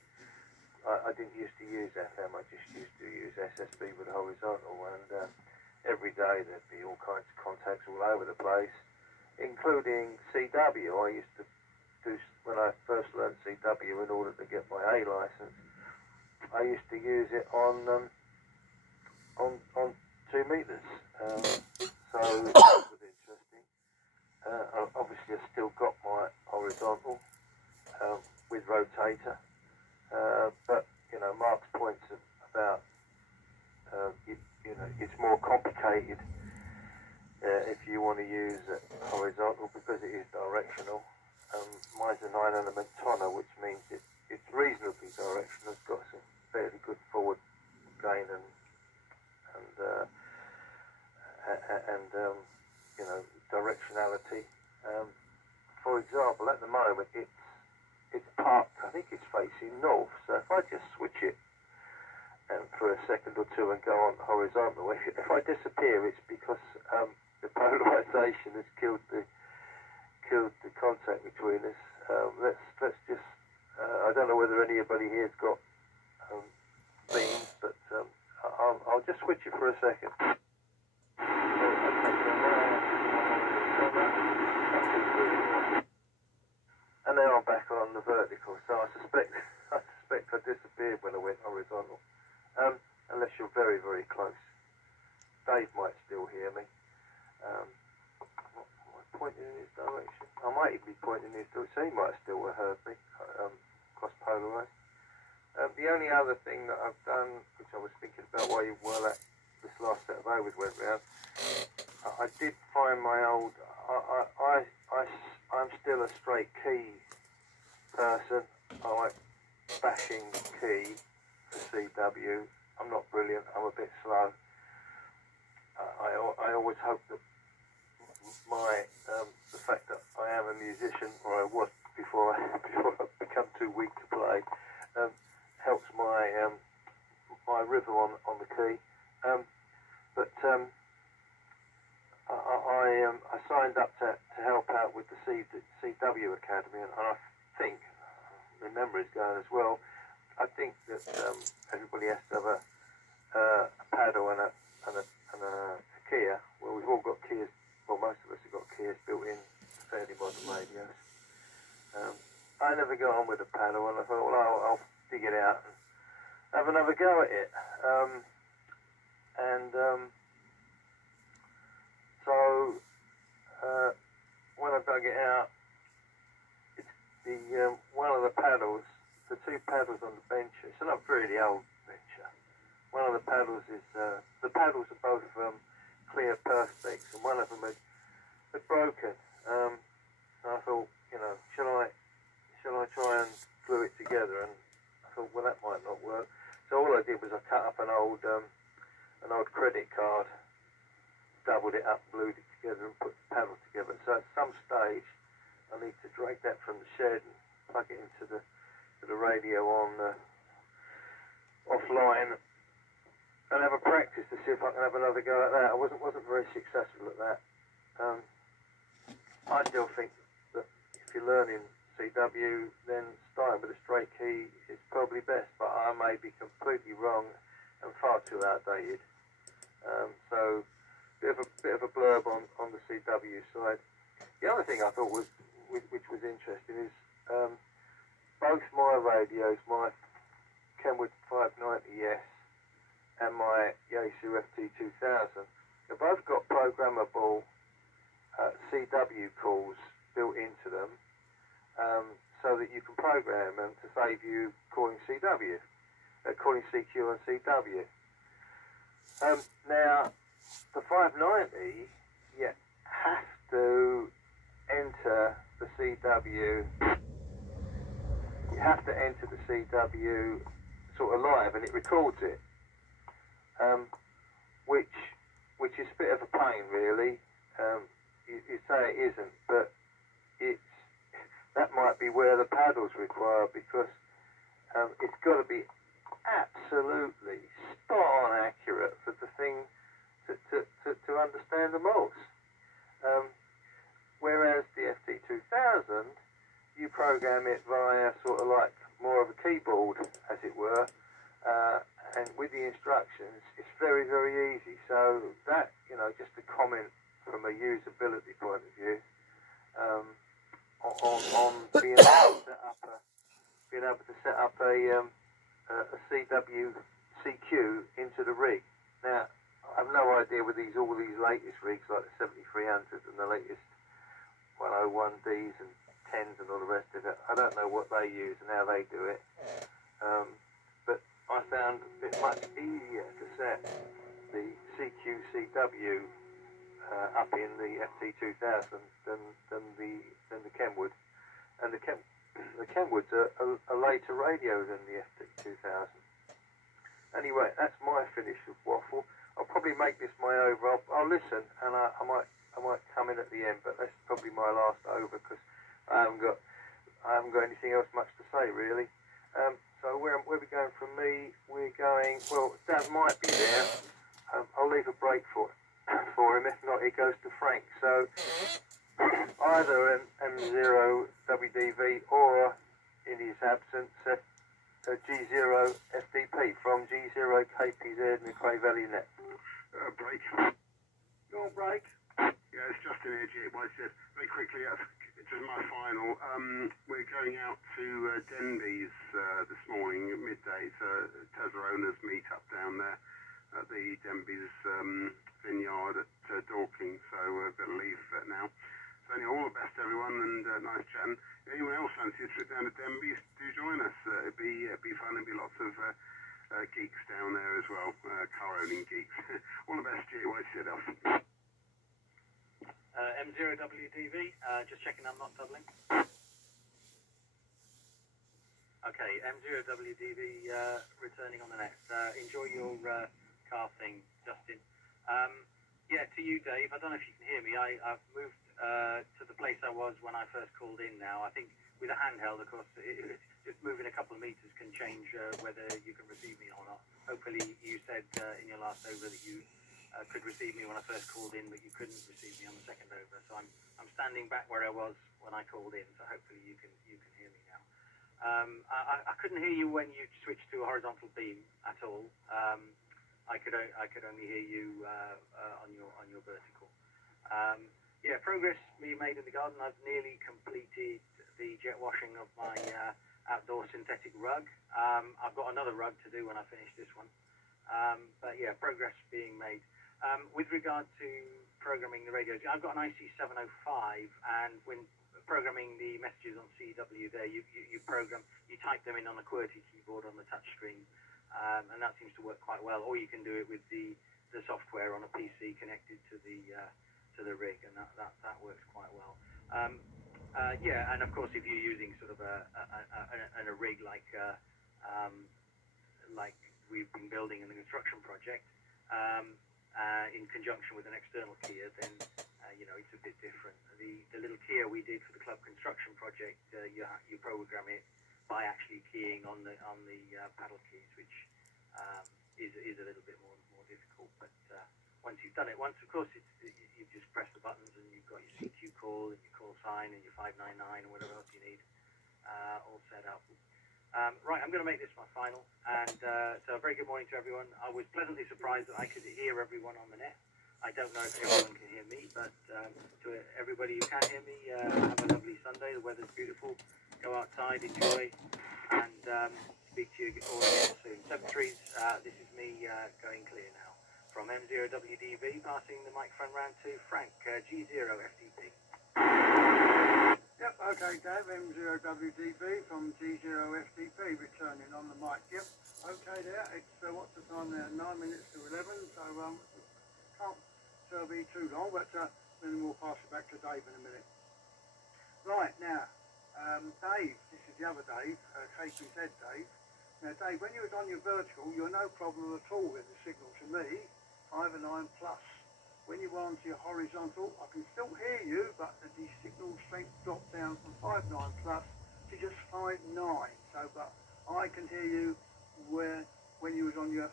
I didn't used to use FM. I just used to use SSB with horizontal, and every day there'd be all kinds of contacts all over the place, including CW. I used to do, when I first learned CW in order to get my A license, I used to use it on 2 meters. So it was interesting. Obviously, I've still got my horizontal with rotator, but you know, Mark's points about you know, it's more complicated if you want to use horizontal because it is directional. Mine's a 9-element tonner, which means it's reasonably directional. It's got some fairly good forward gain and you know, directionality. For example, at the moment it's parked. I think it's facing north. So if I just switch it for a second or two and go on horizontal, if I disappear, it's because the polarization has killed the contact between us. Let's just. I don't know whether anybody here's got beams, but I'll just switch it for a second. And now I'm back on the vertical, so I suspect I disappeared when I went horizontal. Unless you're very, very close. Dave might still hear me. Am I pointing in his direction? I might even be pointing in his direction, so he might have still heard me, cross-polarised. The only other thing that I've done, which I was thinking about while this last set of overs went round, I did find my old... I'm still a straight key person. I like bashing key for CW. I'm not brilliant. I'm a bit slow. I always hope that the fact that I am a musician, or I was before I become too weak to play, helps my rhythm on the key. I signed up to help out with the CW Academy, and I think, my memory's going as well, I think that everybody has to have a paddle and a Kia. Well, we've all got Kias. Well, most of us have got Kias built in fairly modern radios. I never got on with the paddle, and I thought, well, I'll dig it out and have another go at it. So when I dug it out, it's one of the paddles, the two paddles on the bench. It's not a really old bencher, one of the paddles is the paddles are both clear perspex, and one of them had broken. So I thought, shall I try and glue it together? And I thought, well, that might not work. So all I did was I cut up an old credit card, doubled it up, glued it together, and put the paddle together. So at some stage, I need to drag that from the shed and plug it into the radio on offline, and have a practice to see if I can have another go at that. I wasn't very successful at that. I still think that if you're learning CW, then starting with a straight key is probably best, but I may be completely wrong and far too outdated. So bit of a blurb on the CW side. The other thing I thought which was interesting is both my radios, my Kenwood 590S and my Yaesu FT2000, they've both got programmable CW calls built into them, so that you can program them to save you calling CW, calling CQ and CW. Now, the 590, you have to enter the CW. You have to enter the CW sort of live, and it records it, which is a bit of a pain, really. You say it isn't, but that might be where the paddle's required, because it's got to be absolutely spot on accurate for the thing to understand the modes. Whereas the FT2000, you program it via sort of like more of a keyboard, as it were, and with the instructions, it's very, very easy. So that, just a comment from a usability point of view, on being able to set up a CW CQ into the rig. Now, I have no idea with all these latest rigs like the 7300 and the latest 101Ds and 10s and all the rest of it. I don't know what they use and how they do it. But I found it much easier to set the CQ CW up in the FT2000 than the Kenwood. And the Kenwood's a later radio than the FT2000. Anyway, that's my finish of waffle. I'll probably make this my over. I'll listen, and I might come in at the end, but that's probably my last over, because I haven't got anything else much to say, really. So where are we going from me? We're going, well, Dad might be there. I'll leave a break for him. If not, it goes to Frank. So either an M0 WDV or, in his absence, a G0 FDP from G0 KPZ and the Cray Valley Net. Break. Your break. Yeah, it's Justin here, GHYCF. Very quickly, it's just my final. We're going out to Denby's this morning at midday. It's a Tesla owners meet up down there at the Denby's vineyard at Dorking. So a bit of leave now. So anyway, all the best to everyone, and nice chatting. Anyone else fancy a trip down to Denby's, do join us. It'd be fun. There'd be lots of geeks down there as well, car-owning geeks. All the best, GHYCF. M0WDV, just checking I'm not doubling. Okay, M0WDV returning on the next. Enjoy your car thing, Justin. Yeah, to you, Dave. I don't know if you can hear me. I've moved to the place I was when I first called in now. I think with a handheld, of course, just moving a couple of meters can change whether you can receive me or not. Hopefully you said in your last over that you could receive me when I first called in, but you couldn't receive me on the second over. So I'm standing back where I was when I called in, so hopefully you can hear me now. I couldn't hear you when you switched to a horizontal beam at all. I could only hear you on your vertical. Yeah, progress being made in the garden. I've nearly completed the jet washing of my outdoor synthetic rug. I've got another rug to do when I finish this one. But yeah, progress being made. With regard to programming the radios, I've got an IC705, and when programming the messages on CW there, you type them in on the QWERTY keyboard on the touch screen. and that seems to work quite well. Or you can do it with the software on a PC connected to the rig, and that works quite well. Yeah, and of course, if you're using sort of a rig like we've been building in the construction project, in conjunction with an external keyer, then it's a bit different. The little keyer we did for the club construction project, you program it by actually keying on the paddle keys, which is a little bit more difficult. But once you've done it once, of course, you just press the buttons and you've got your CQ call and your call sign and your 599 and whatever else you need all set up. Right, I'm going to make this my final. And so a very good morning to everyone. I was pleasantly surprised that I could hear everyone on the net. I don't know if everyone can hear me, but to everybody who can hear me, have a lovely Sunday. The weather's beautiful. Go outside, enjoy, and speak to you all again soon. 7-3s, this is me going clear now. From M0WDV, passing the microphone round to Frank, G0FDP. Yep, okay, Dave, M0WDV from G0FDP, returning on the mic. Yep, okay there. It's, what's the time now? 9 minutes to 11, so can't be too long, but then we'll pass it back to Dave in a minute. Right, now, Dave, this is the other Dave, KPZ Dave. Now, Dave, when you was on your vertical, you were no problem at all with the signal to me, 5 and 9 plus. When you were onto your horizontal, I can still hear you, but the signal strength dropped down from 5.9 plus to just 5.9. So, but I can hear you when you was on your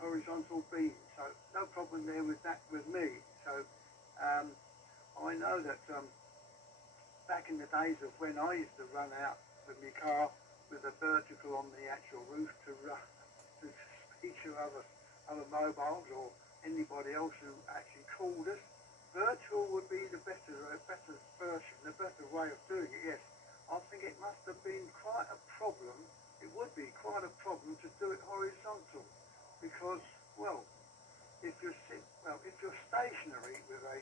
horizontal beam. So no problem there with that with me. So I know that back in the days of when I used to run out with my car with a vertical on the actual roof to speak to other mobiles or anybody else who actually called us, virtual would be the better version, the better way of doing it. Yes, I think it must have been quite a problem. It would be quite a problem to do it horizontal, because if you're stationary with a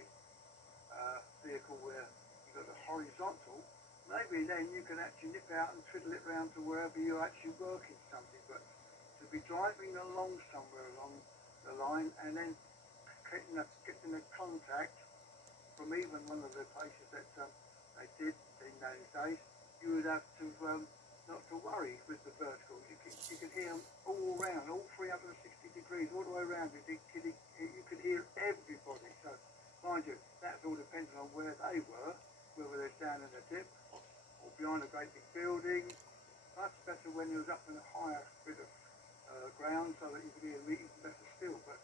vehicle where you've got a horizontal, maybe then you can actually nip out and twiddle it round to wherever you're actually working something. But to be driving along somewhere along the line and then getting a contact from even one of the places that they did in those days, you would have to not to worry with the vertical. You could hear them all around, all 360 degrees, all the way around. You could hear everybody. So, mind you, that's all depending on where they were, whether they're down in a dip or behind a great big building. Much better when you was up in a higher bit of ground, so that you could hear even better still. But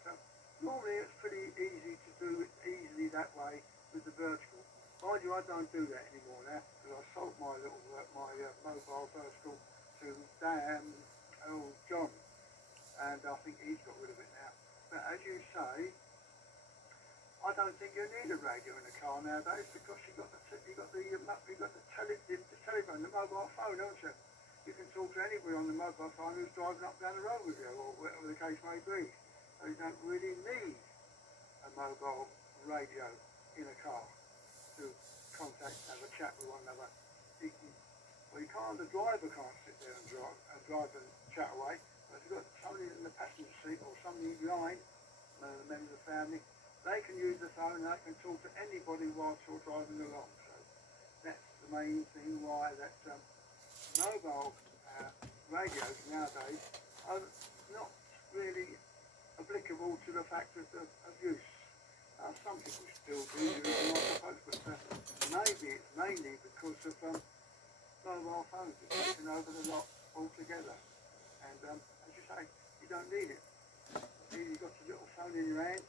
normally it's pretty easy to do it easily that way with the vertical. Mind you, I don't do that anymore now, because I sold my mobile vertical to old John, and I think he's got rid of it now. But as you say, I don't think you need a radio in a car nowadays, because you've got the telephone, the mobile phone, haven't you? You can talk to anybody on the mobile phone who's driving up down the road with you, or whatever the case may be. So you don't really need a mobile radio in a car to contact, have a chat with one another. The driver can't sit there and drive and chat away. But if you've got somebody in the passenger seat or somebody behind, one of the members of the family, they can use the phone and they can talk to anybody whilst you're driving along. So that's the main thing why that mobile radios nowadays are not really applicable to the factors of use. Some people still do, I suppose, but maybe it's mainly because of mobile phones are taking over the lot altogether. And as you say, you don't need it. You've got a little phone in your hand.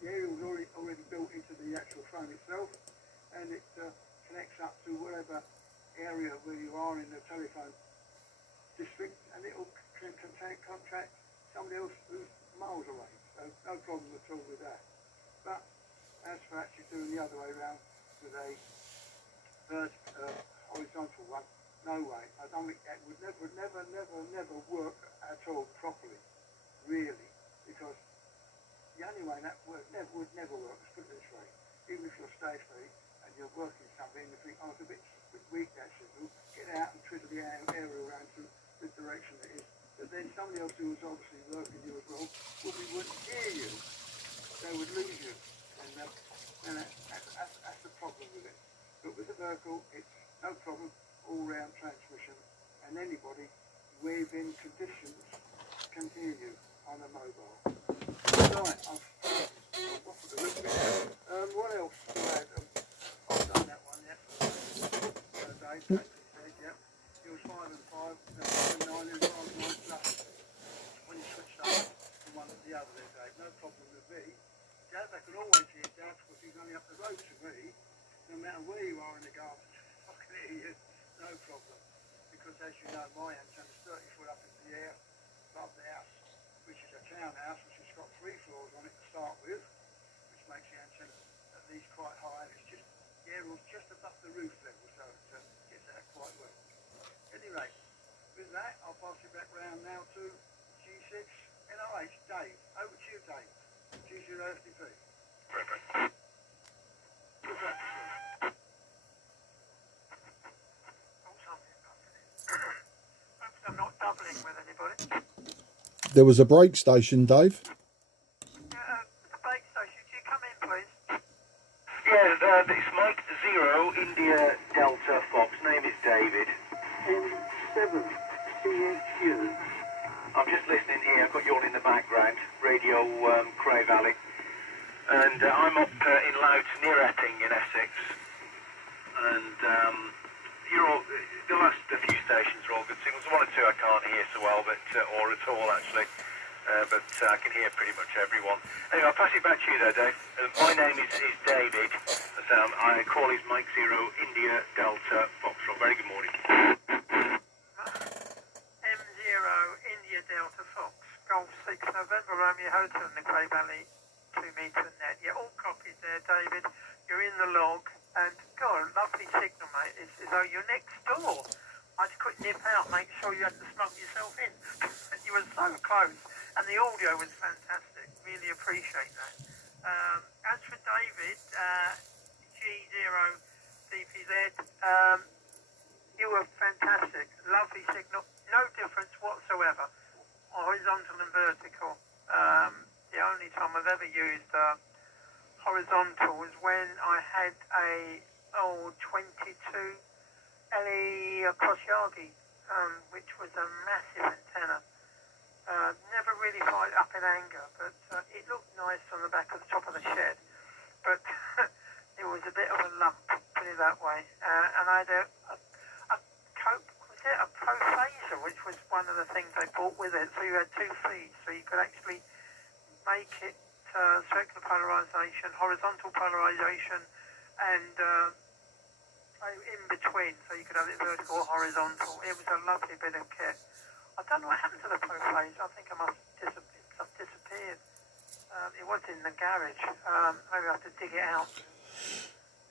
The aerial's already built into the actual phone itself, and it connects up to whatever area where you are in the telephone district, and it will contact somebody else who's miles away. So no problem at all with that. But as for actually doing the other way around with a horizontal one, no way. I don't think that would never work at all properly, really, because the only way that would never work, let's put it this way, even if you're stationary and you're working something and you think, it's a bit weak that signal, get out and twiddle the area around to the direction it is but then somebody else who was obviously working you as well probably wouldn't hear you. They would lose you. And that's the problem with it. But with the Verkle, it's no problem, all-round transmission, and anybody within conditions can hear you on a mobile. Right, I've waffled a little bit. What else do I add? I've done that one yet. Dave said, yeah. It was 5 and 5, 5 and 9, it was 5 and 9 plus. When you switched up from one to the other there, Dave, no problem with me. Dad, I can always hear Dad because he's only up the road to me. No matter where you are in the garden, I can hear you, no problem. Because as you know, my antenna's 30 foot up in the air above the house, which is a townhouse, which has got 3 floors on it to start with, which makes the antenna at least quite high. And it's just, the air was just above the roof level, so it gets out quite well. Anyway, with that, I'll pass it back round now to G6 NRH. Dave, over to you, Dave. G0 FDP. Perfect. I'm not doubling with anybody. There was a break station, Dave. The bake station, do you come in, please? Yeah, it's Mike 0, India Delta Fox. Name is David. M7 CHU. I'm just listening here. I've got you all in the background. Radio Cray Valley. And I'm up in Louth, near Epping in Essex. And you're all, the last few stations are all good signals. One or two I can't hear so well, but or at all actually. But I can hear pretty much everyone. Anyway, I'll pass it back to you there, Dave. My name is David. I call is Mike 0, India Delta Foxtrot. Very good morning. M0, India Delta Fox, Golf 6, November Romeo Hotel in the Cray Valley, 2 metre net. Yeah, all copies there, David. You're in the log, and God, lovely signal, mate. It's as though you're next door. I just couldn't nip out, make sure you had to smoke yourself in. You were so close, and the audio was fantastic. Really appreciate that. As for David, G0 DPZ, you were fantastic. Lovely signal. No difference whatsoever. Horizontal and vertical. The only time I've ever used horizontal was when I had a 22 LE across Yagi, which was a massive antenna. Never really fired up in anger, but it looked nice on the back of the top of the shed. But it was a bit of a lump, put it that way. And I had a Pro Phaser, which was one of the things they bought with it. So you had 2 feeds, so you could actually make it circular polarization, horizontal polarization, and in between, so you could have it vertical or horizontal. It was a lovely bit of kit. I don't know what happened to the Pro Phaser. I think I must have disappeared. It was in the garage. Maybe I have to dig it out.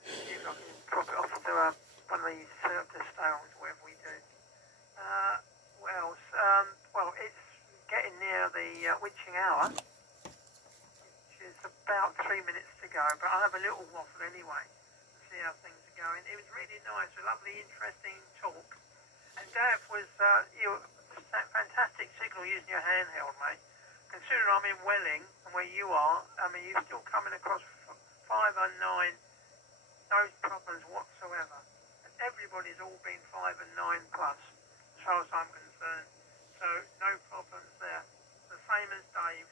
See if I can drop it off to one of these service sales, whatever we do. What else? Well, it's getting near the witching hour, which is about 3 minutes to go, but I'll have a little waffle anyway to see how things are going. It was really nice, a lovely, interesting talk. And Dav was, fantastic signal using your handheld, mate. Considering I'm in Welling, and where you are, I mean, you're still coming across 5 and 9, no problems whatsoever. And everybody's all been 5 and 9 plus, as far as I'm concerned. So, no problems there. The same as Dave,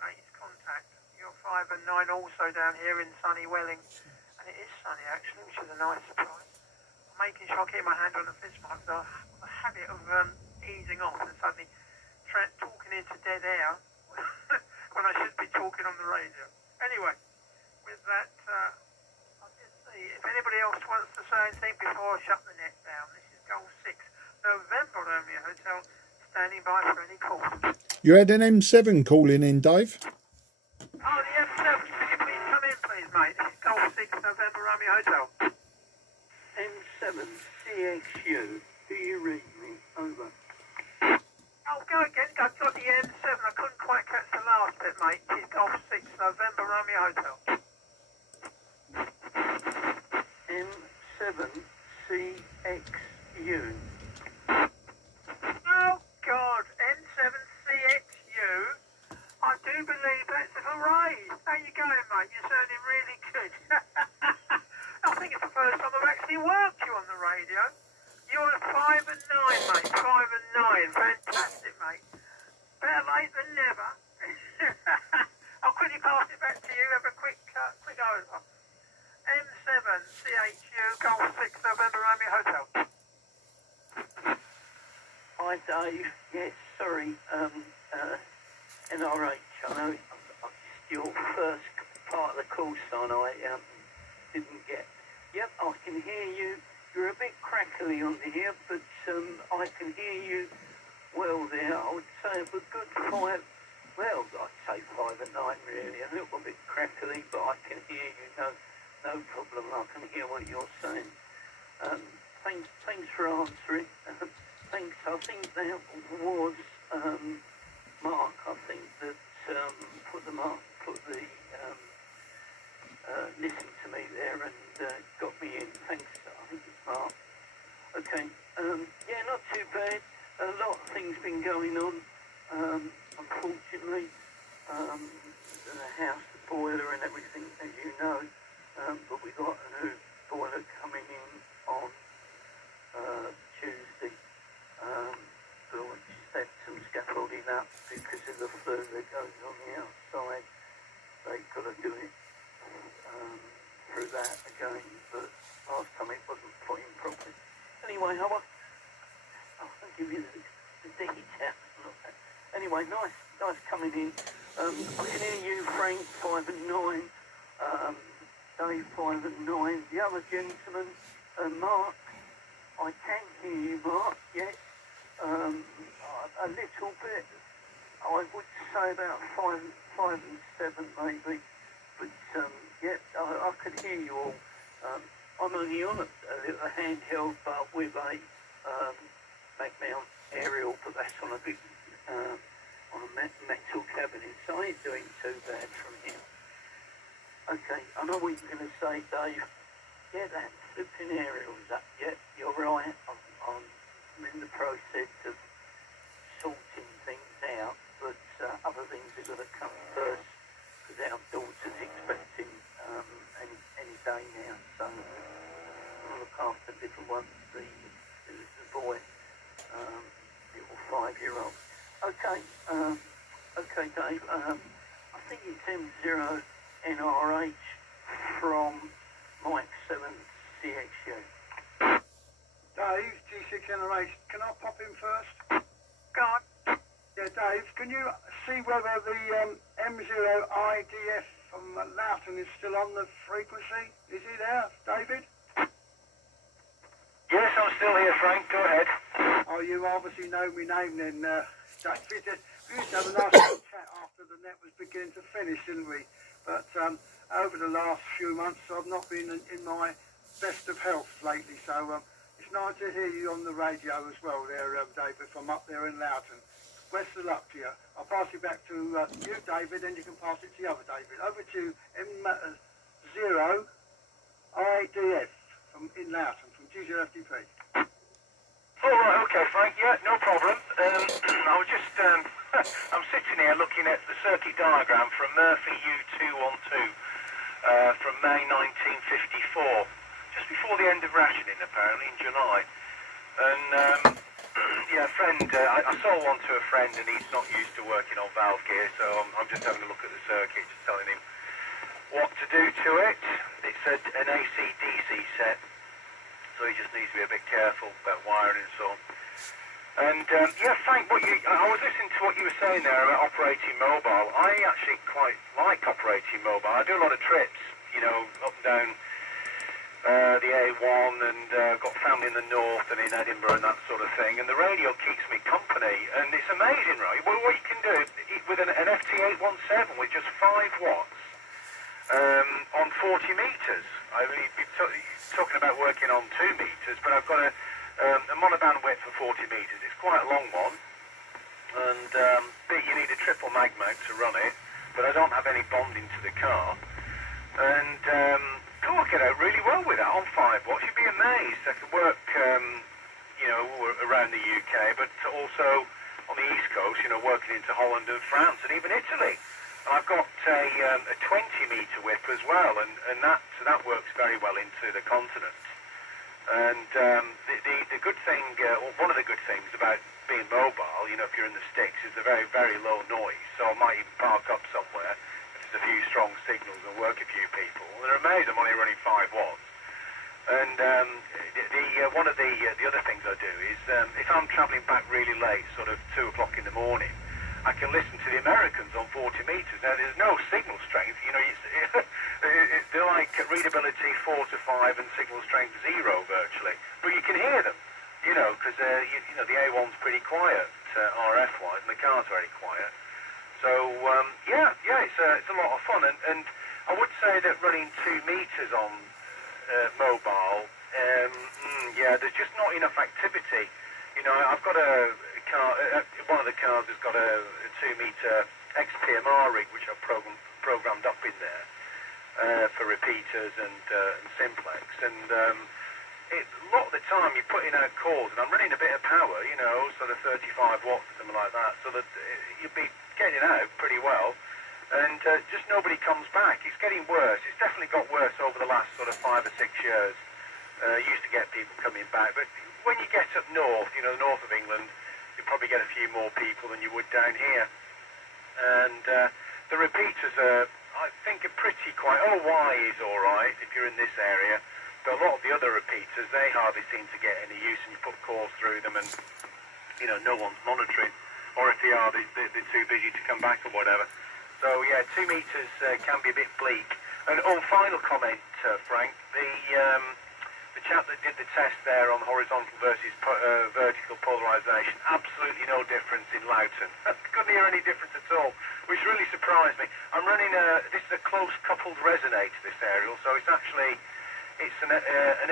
latest contact. You're 5 and 9 also down here in sunny Welling. And it is sunny, actually, which is a nice surprise. I'm making sure I keep my hand on the fist mark, because I have a habit of easing off and suddenly talking into dead air when I should be talking on the radio. Anyway, with that, I'll just see if anybody else wants to say anything before I shut the net down. This is Golf 6, November Romeo Hotel, standing by for any calls. You had an M7 calling in, Dave? Oh, the M7, could you please come in, please, mate? This is Golf 6, November Romeo Hotel. M7 CHU. Do you read me? Over. Oh, go again. I've got the M7. I couldn't quite catch the last bit, mate. This is Golf 6, November Romeo Hotel. M7 CXU. Oh, God. Ray. How you going, mate? You're sounding really good. I think it's the first time I've actually worked you on the radio. You're at 5 and 9, mate. 5 and 9. Fantastic, mate. Better late than never. I'll quickly pass it back to you. Have a quick over. M7 CHU Golf 6 November Romeo Hotel. Hi Dave, yes, sorry, NRH, I know your first part of the call sign I didn't get. Yep, I can hear you, you're a bit crackly on here, but I can hear you well there. I would say a good 5, well, I'd say 5 and 9 really, a little bit crackly, but I can hear you, no problem, I can hear what you're saying. Thanks for answering. Thanks. I think that was Mark. I think that put the listened to me there and got me in. Thanks. I think it's Mark. Okay. Yeah, not too bad. A lot of things been going on. Unfortunately, the house, the boiler, and everything, as you know. But we got a new boiler coming in on Tuesday. But we just had some scaffolding up because of the flue that goes on the outside. They've got to do it through that again, but last time it wasn't put in properly. Anyway, I'll give you the details. Anyway, nice coming in. I can hear you, Frank, 5 and 9. Dave, 5 and 9. The other gentleman, Mark. I can hear you, Mark, yes. A little bit. I would say about 5 and 7 maybe. But, yeah, I could hear you all. I'm only on a little handheld, but with a back mount aerial, but that's on a big, on a metal cabinet, so I ain't doing too bad from here. Okay, I know what you're going to say, Dave. Yeah, that flipping aerial's up. Yeah, you're right. I'm in the process of sorting things out, but other things are going to come first, because our daughter's expecting any day now, so I'll look after little one, the boy, little 5-year-old. Okay, okay, Dave. I think it's M0 NRH from Mike 7 CXU. Dave, G6NRH, can I pop in first? Go on. Yeah, Dave, can you see whether the M0IDF from Loughton is still on the frequency? Is he there, David? Yes, I'm still here, Frank. Go ahead. Oh, you obviously know my name then, David. We used to have a nice little chat after the net was beginning to finish, didn't we? But over the last few months, I've not been in my best of health lately, so it's nice to hear you on the radio as well there, David, from up there in Loughton. Best of luck to you. I'll pass it back to you, David, and you can pass it to the other David. Over to M0 IDF from in Loughton, from G0FDP. Oh, right, okay, Frank. Yeah, no problem. I was just, I'm sitting here looking at the circuit diagram from Murphy U212 from May 1954, just before the end of rationing, apparently, in July. And, yeah, a friend, I sold one to a friend, and he's not used to working on valve gear, so I'm just having a look at the circuit, just telling him what to do to it. It's an AC-DC set, so he just needs to be a bit careful about wiring and so on. And, yeah, Frank, I was listening to what you were saying there about operating mobile. I actually quite like operating mobile. I do a lot of trips, you know, up and down the A1, and I've got family in the north and in Edinburgh and that sort of thing, and the radio keeps me company, and it's amazing, right? Well, what you can do with an FT817 with just 5 watts on 40 metres. I mean, talking about working on 2 metres, but I've got a monoband width for 40 metres. It's quite a long one, and you need a triple mag mount to run it, but I don't have any bonding to the car, and I work it out really well with that on 5 watts. You'd be amazed. I can work, you know, around the UK, but also on the East Coast, you know, working into Holland and France and even Italy. And I've got a 20-metre whip as well, and that works very well into the continent. And the good thing, or one of the good things about being mobile, you know, if you're in the sticks, is the very, very low noise. So I might even park up somewhere if there's a few strong signals and work a few people. And they're amazed I'm only running 5 watts. And one of the other things I do is if I'm travelling back really late, sort of 2 o'clock in the morning, I can listen to the Americans on 40 metres. Now, there's no signal strength. You know, they're like readability 4 to 5 and signal strength 0 virtually. But you can hear them, you know, because you know, the A1's pretty quiet, RF-wise, and the car's very quiet. So, yeah, it's a lot of fun. And I would say that running 2 metres on mobile, yeah, there's just not enough activity. You know, I've got a car, one of the cars has got a 2-metre XPMR rig, which I've programmed up in there for repeaters and simplex. And a lot of the time you're putting out calls, and I'm running a bit of power, you know, sort of 35 watts or something like that, so that you'd be getting out pretty well. And just nobody comes back. It's getting worse. It's definitely got worse over the last sort of 5 or 6 years. Used to get people coming back, but when you get up north, you know, the north of England, you probably get a few more people than you would down here. And the repeaters are, I think, are pretty quiet. OY is all right if you're in this area, but a lot of the other repeaters, they hardly seem to get any use, and you put calls through them and, you know, no one's monitoring. Or if they are, they're too busy to come back or whatever. So, yeah, 2 metres can be a bit bleak. And final comment, Frank, the chap that did the test there on horizontal versus vertical polarisation, absolutely no difference in Loughton. Couldn't hear any difference at all, which really surprised me. I'm running this is a close coupled resonator, this aerial, so it's actually, it's an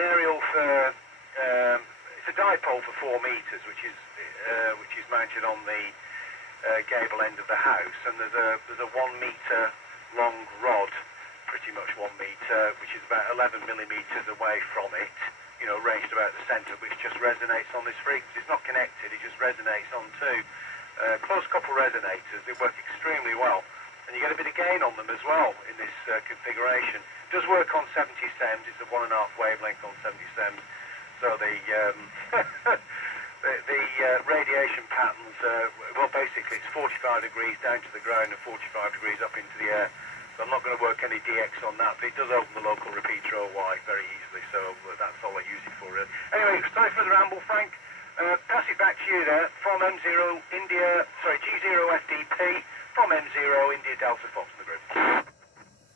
aerial for, it's a dipole for 4 metres, which is mounted on the gable end of the house, and there's a 1 metre long rod, pretty much 1 metre, which is about 11 millimetres away from it, you know, ranged about the centre, which just resonates on this frequency. It's not connected, it just resonates on 2 close couple resonators. They work extremely well, and you get a bit of gain on them as well in this configuration. It does work on 70 sems. It's a 1.5 wavelength on 70 sems, so the radiation patterns, well, basically it's 45 degrees down to the ground and 45 degrees up into the air. So I'm not going to work any DX on that, but it does open the local repeater OY very easily, so that's all I use it for, really. Anyway, sorry for the ramble, Frank. Pass it back to you there from M0 India, sorry, G0 FDP from M0 India Delta Fox in the group.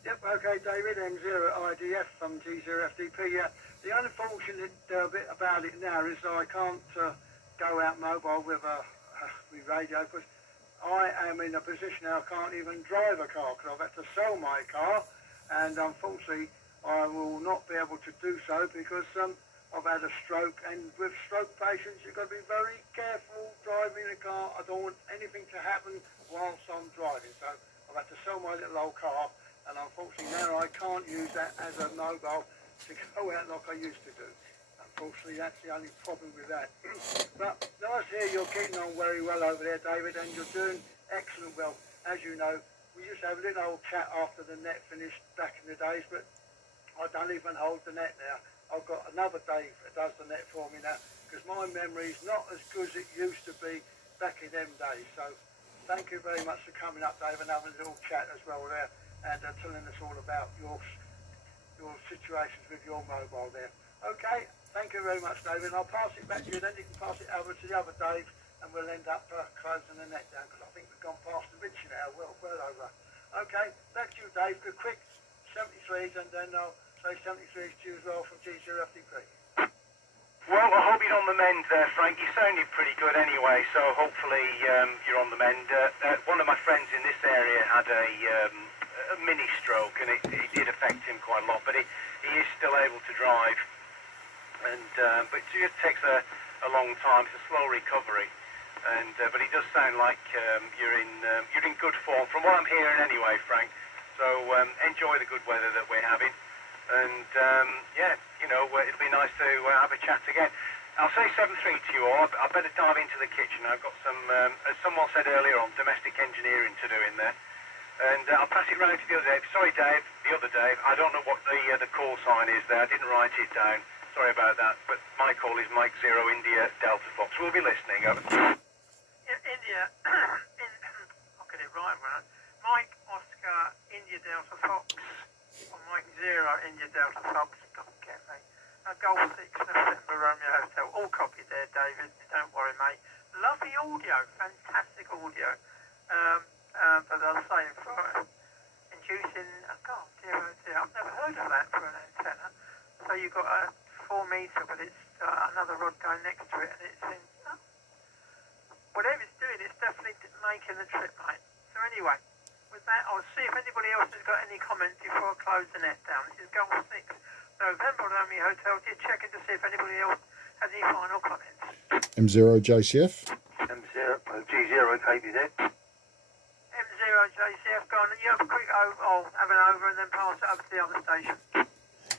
Yep, okay, David, M0 IDF from G0 FDP. Yeah, the unfortunate bit about it now is I can't go out mobile with my radio, because I am in a position now I can't even drive a car because I've had to sell my car, and unfortunately I will not be able to do so because I've had a stroke, and with stroke patients you've got to be very careful driving a car. I don't want anything to happen whilst I'm driving, so I've had to sell my little old car, and unfortunately now I can't use that as a mobile to go out like I used to do. Unfortunately, that's the only problem with that. But nice to hear you're getting on very well over there, David, and you're doing excellent well. As you know, we used to have a little old chat after the net finished back in the days, but I don't even hold the net now. I've got another Dave that does the net for me now, because my memory's not as good as it used to be back in them days. So thank you very much for coming up, Dave, and having a little chat as well there, and telling us all about your situations with your mobile there. Okay, thank you very much, David. I'll pass it back to you, then you can pass it over to the other Dave, and we'll end up closing the net down, because I think we've gone past the ridge now, well over. Okay, back to you, Dave. Good quick 73s, and then I'll say 73s to you as well from G0 FDP. Well, I hope you're on the mend there, Frank. You sounded pretty good anyway, so hopefully you're on the mend. One of my friends in this area had a mini stroke, and it did affect him quite a lot, but he is still able to drive. And but it just takes a long time. It's a slow recovery, and but it does sound like you're in good form from what I'm hearing anyway, Frank. So enjoy the good weather that we're having, and yeah, you know, it'll be nice to have a chat again. I'll say 7-3 to you all. I better dive into the kitchen. I've got some, as someone said earlier on, domestic engineering to do in there. And I'll pass it round to the other Dave. Sorry, Dave, the other Dave. I don't know what the call sign is there. I didn't write it down. Sorry about that. But my call is Mike Zero India Delta Fox. We'll be listening. Over. India, I'll get it right, right? Mike Oscar India Delta Fox, or Mike Zero India Delta Fox. God, get me. Golf 6 November Romeo Hotel. All copied there, David. Don't worry, mate. Lovely audio, fantastic audio. But I'll say for inducing, God, dear, oh dear, I've never heard of that for an antenna. So you've got a 4 metre, but it's another rod going next to it, and it's in, whatever it's doing, it's definitely making the trip, mate. So anyway, with that, I'll see if anybody else has got any comments before I close the net down. This is Golf 6 November Romeo Hotel. Just checking to see if anybody else has any final comments. M0 JCF. G0 KBZ. M0 JCF, go on. You have a quick have an over and then pass it over to the other station.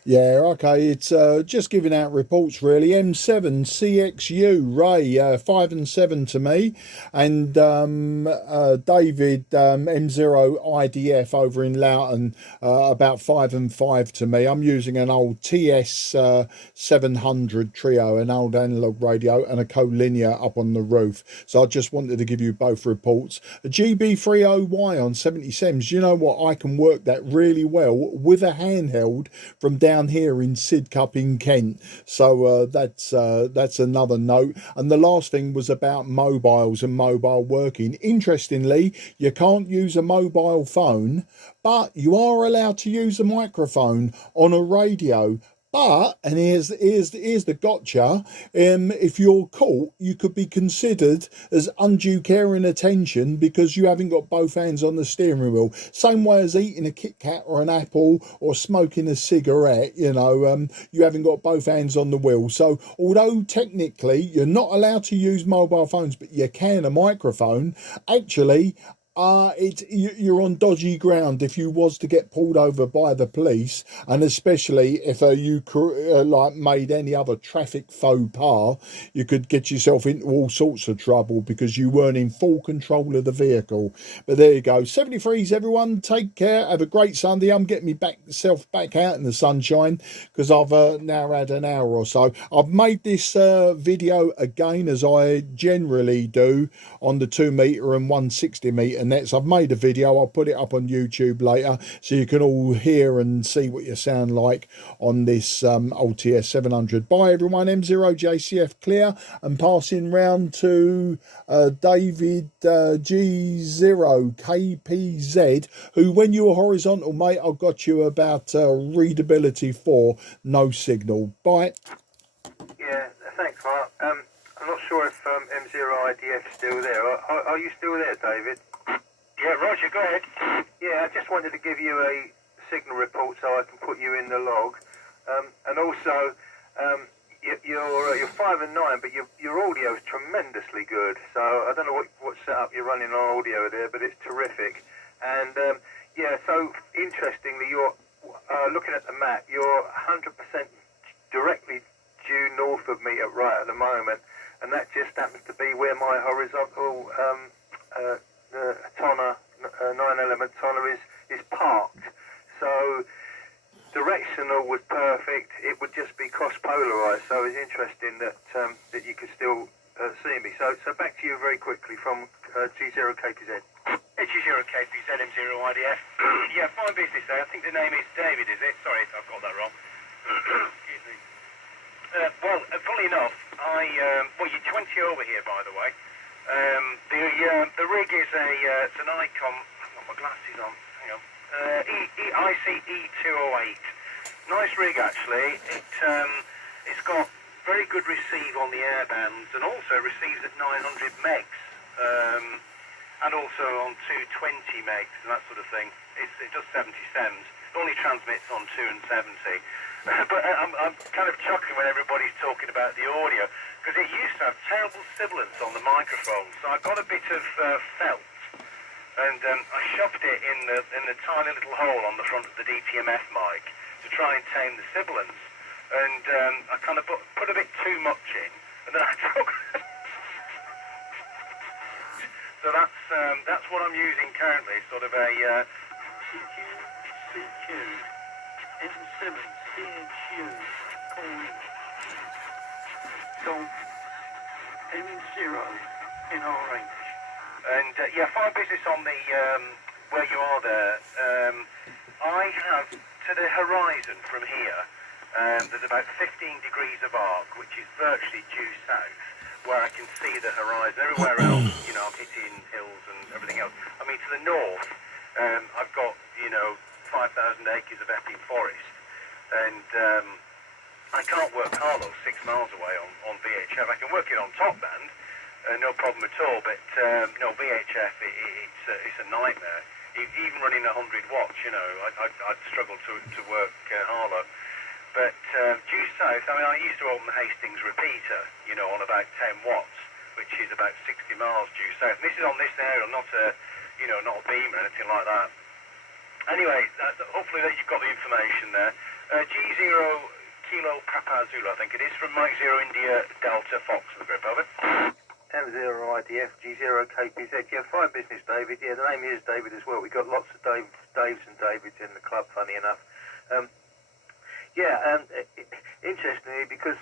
Yeah, okay, it's just giving out reports really. M7 CXU, Ray, 5 and 7 to me. And David, M0 IDF over in Loughton, about 5 and 5 to me. I'm using an old TS 700 Trio, an old analog radio, and a collinear up on the roof. So I just wanted to give you both reports. A GB30Y on 70 SEMS, you know what, I can work that really well with a handheld from down here in Sidcup in Kent. So that's another note. And the last thing was about mobiles and mobile working. Interestingly, you can't use a mobile phone, but you are allowed to use a microphone on a radio. But, and here's the gotcha, if you're caught, you could be considered as undue care and attention because you haven't got both hands on the steering wheel. Same way as eating a Kit Kat or an apple or smoking a cigarette, you know, you haven't got both hands on the wheel. So, although technically you're not allowed to use mobile phones, but you can a microphone, actually, you're on dodgy ground if you was to get pulled over by the police, and especially if you like made any other traffic faux pas, you could get yourself into all sorts of trouble because you weren't in full control of the vehicle. But there you go, 73s everyone, take care, have a great Sunday. I'm getting myself back out in the sunshine because I've now had an hour or so. I've made this video again, as I generally do, on the 2 metre and 160 metre nets. I've made a video, I'll put it up on YouTube later so you can all hear and see what you sound like on this old TS 700. Bye everyone, M0 JCF clear, and passing round to David G0 KPZ, who, when you were horizontal, mate, I've got you about readability 4, no signal. Bye. Yeah, thanks, Mark. I'm not sure if M0 IDF is still there. Are you still there, David? Yeah, Roger, go ahead. Yeah, I just wanted to give you a signal report so I can put you in the log. And also, you're 5 and 9, but your audio is tremendously good. So I don't know what setup you're running on audio there, but it's terrific. And yeah, so interestingly, you're looking at the map, you're 100% directly due north of me right at the moment, and that just happens to be where my horizontal tonner, 9-element tonner is parked. So directional was perfect. It would just be cross polarized. So it's interesting that that you could still see me. So back to you very quickly from G0 KPZ. G0 KPZ M0 IDF. Yeah, fine business there. I think the name is David, is it? Sorry, I've got that wrong. Excuse me. Well, funnily enough, well, you're 20 over here, by the way. The rig is it's an Icon. I've got my glasses on. Hang on. ICE208. Nice rig actually. It's got very good receive on the air bands, and also receives at 900 megs, and also on 220 megs and that sort of thing. It does 70 stems. It only transmits on 2 and 70. But I'm kind of chuckling when everybody's talking about the audio, because it used to have terrible sibilance on the microphone. So I got a bit of felt, and I shoved it in the tiny little hole on the front of the DTMF mic to try and tame the sibilance. And I kind of put a bit too much in, and then I took So that's what I'm using currently, sort of a CQ, M7, CQ, Golf, M0, NRH. and yeah, fire business on the where you are there. I have to the horizon from here. There's about 15 degrees of arc, which is virtually due south, where I can see the horizon. Everywhere else, you know, I'm hitting hills and everything else. I mean, to the north, I've got, you know, 5,000 acres of epping forest, and I can't work Carlo 6 miles away on VHF. I can work it on top band, no problem at all, but no, VHF, it's a nightmare. Even running 100 watts, you know, I'd struggle to work Harlow. But due south, I mean, I used to open the Hastings repeater, you know, on about 10 watts, which is about 60 miles due south. And this is on this area, not a, you know, not a beam or anything like that. Anyway, hopefully that you've got the information there. G0 Kilo Papa Zulu, I think it is, from Mike 0 India Delta Fox with grip, over. M0 IDF, G0 KPZ. Yeah, fine business, David. Yeah, the name is David as well. We've got lots of Daves and Davids in the club, funny enough. Interestingly, because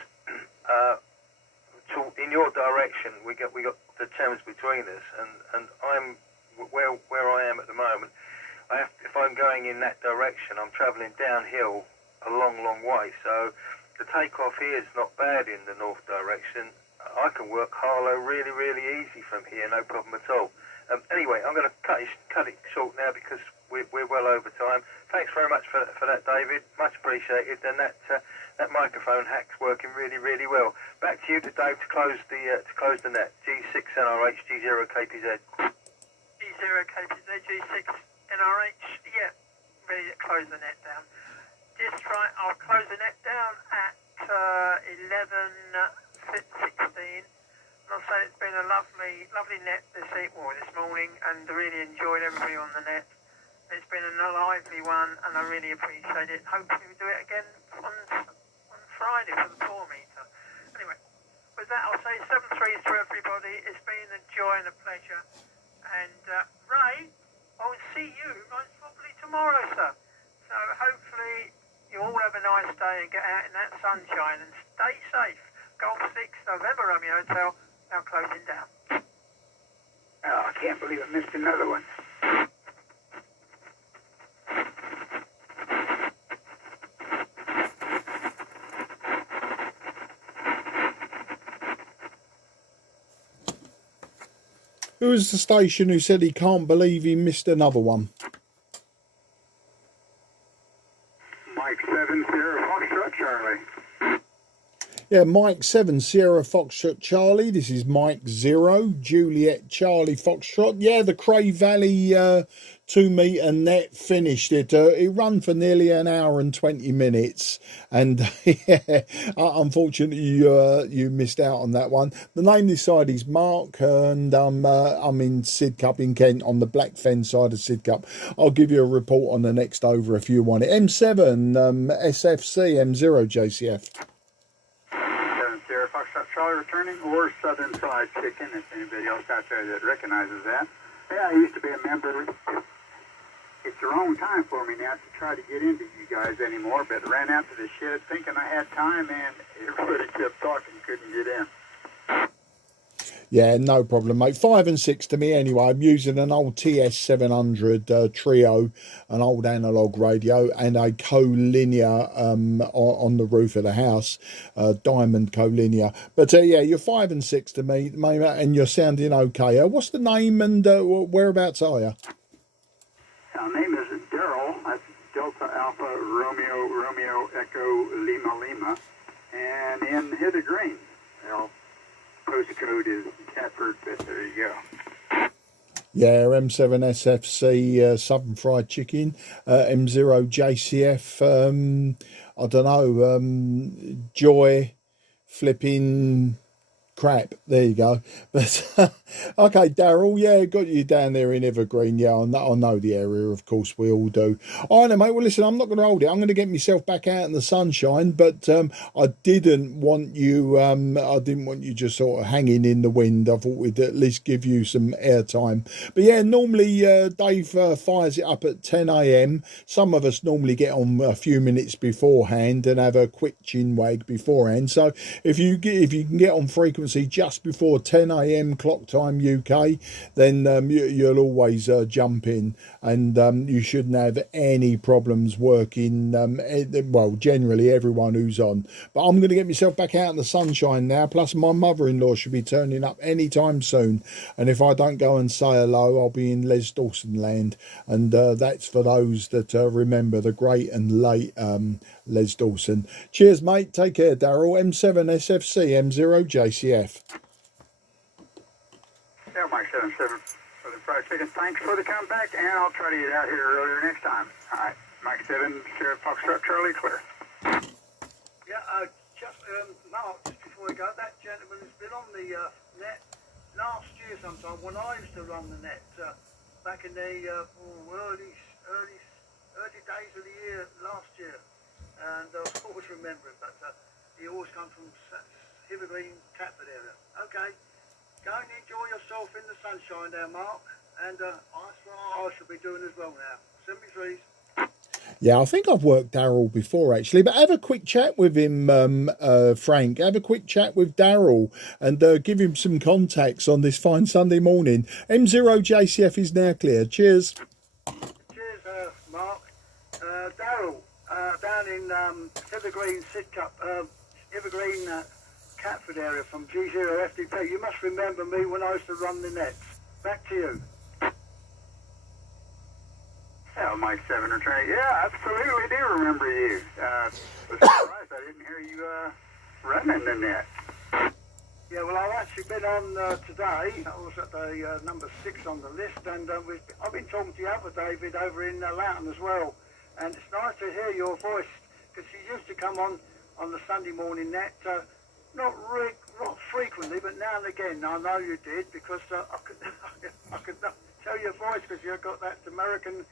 in your direction, we got the Thames between us, and I'm where I am at the moment. If I'm going in that direction, I'm travelling downhill a long way. So the takeoff here is not bad in the north direction. I can work Harlow really easy from here, no problem at all. Anyway, I'm going to cut it short now because we're well over time. Thanks very much for that, David. Much appreciated. And that microphone hack's working really well. Back to you, to Dave, to close the net. G6 NRH, G0 KPZ. G0 KPZ, G6 NRH. Yeah, ready to close the net down. Just right, I'll close the net down at 11:16. I'll say it's been a lovely net this morning, and I really enjoyed everybody on the net. It's been a lively one, and I really appreciate it. Hopefully we'll do it again on Friday for the 4 meter. Anyway, with that, I'll say 7-3 to everybody. It's been a joy and a pleasure. And Ray, I'll see you most probably tomorrow, sir. So hopefully you all have a nice day and get out in that sunshine and stay safe. Golf 6 November Romeo Hotel now closing down. Oh, I can't believe I missed another one. Who was the station who said he can't believe he missed another one? Mike 7 Sierra Foxtrot Charlie. Yeah, Mike 7 Sierra Foxtrot Charlie. This is Mike 0 Juliet Charlie Foxtrot. Yeah, the Cray Valley 2 meter net finished it. It ran for nearly an hour and 20 minutes, and yeah, unfortunately you missed out on that one. The name this side is Mark, and I'm in Sidcup in Kent on the Black Fen side of Sidcup. I'll give you a report on the next over if you want it. M7 SFC M0 JCF. Sierra Foxtrot Charlie returning, or Southern Fried Chicken, if anybody else out there that recognizes that. Yeah, I used to be a member. It's the wrong time for me now to try to get into you guys anymore, but ran out to the shed thinking I had time, and everybody kept talking, couldn't get in. Yeah, no problem, mate. 5 and 6 to me anyway. I'm using an old TS700 Trio, an old analog radio, and a collinear on the roof of the house, diamond collinear. But yeah, you're 5 and 6 to me, mate, and you're sounding okay. What's the name and whereabouts are you? Our name is Daryl. That's Delta Alpha Romeo Echo Lima, and in Hither Green. Well, postcode is Catford, but there you go. Yeah, M7 SFC Southern Fried Chicken, M0 JCF, I don't know, Joy, flipping crap. There you go. But okay, Daryl, yeah, got you down there in Evergreen. Yeah, I know the area, of course, we all do. All right, then, mate. Well, listen, I'm not going to hold it. I'm going to get myself back out in the sunshine, but I didn't want you just sort of hanging in the wind. I thought we'd at least give you some airtime. But yeah, normally Dave fires it up at 10 a.m. Some of us normally get on a few minutes beforehand and have a quick chinwag beforehand. So if you can get on frequency just before 10 a.m. clock time UK, then you'll always jump in, and you shouldn't have any problems working. Well, generally everyone who's on. But I'm going to get myself back out in the sunshine now. Plus, my mother-in-law should be turning up anytime soon, and if I don't go and say hello, I'll be in Les Dawson land, and that's for those that remember the great and late Les Dawson. Cheers, mate. Take care, Daryl. M7SFC, M0JCF. Yeah, Mike 77 for the fried chicken. Thanks for the comeback, and I'll try to get out here earlier next time. All right, Mike 7, Sierra Foxtrot, Charlie, clear. Yeah, Mark, just before we go, that gentleman has been on the net last year sometime when I used to run the net back in the early days of the year last year, and I always remember it, but he always comes from Evergreen, Catford area. Okay, go and enjoy yourself in the sunshine there, Mark, and I shall be doing as well now. 73s. Yeah, I think I've worked Daryl before, actually. But have a quick chat with him, Frank. Have a quick chat with Daryl and give him some contacts on this fine Sunday morning. M0JCF is now clear. Cheers. Cheers, Mark. Daryl, down in Evergreen Sidcup, Evergreen Catford area from G0FDP. You must remember me when I used to run the nets. Back to you. Yeah, Mike 7 returning. Yeah, absolutely do remember you. Was surprised I didn't hear you running the net. Yeah, well, I've actually been on today. I was at the number 6 on the list, and I've been talking to you other David over in Loughton as well. And it's nice to hear your voice, because you used to come on the Sunday morning net, not frequently, but now and again. I know you did, because I could tell your voice, because you've got that American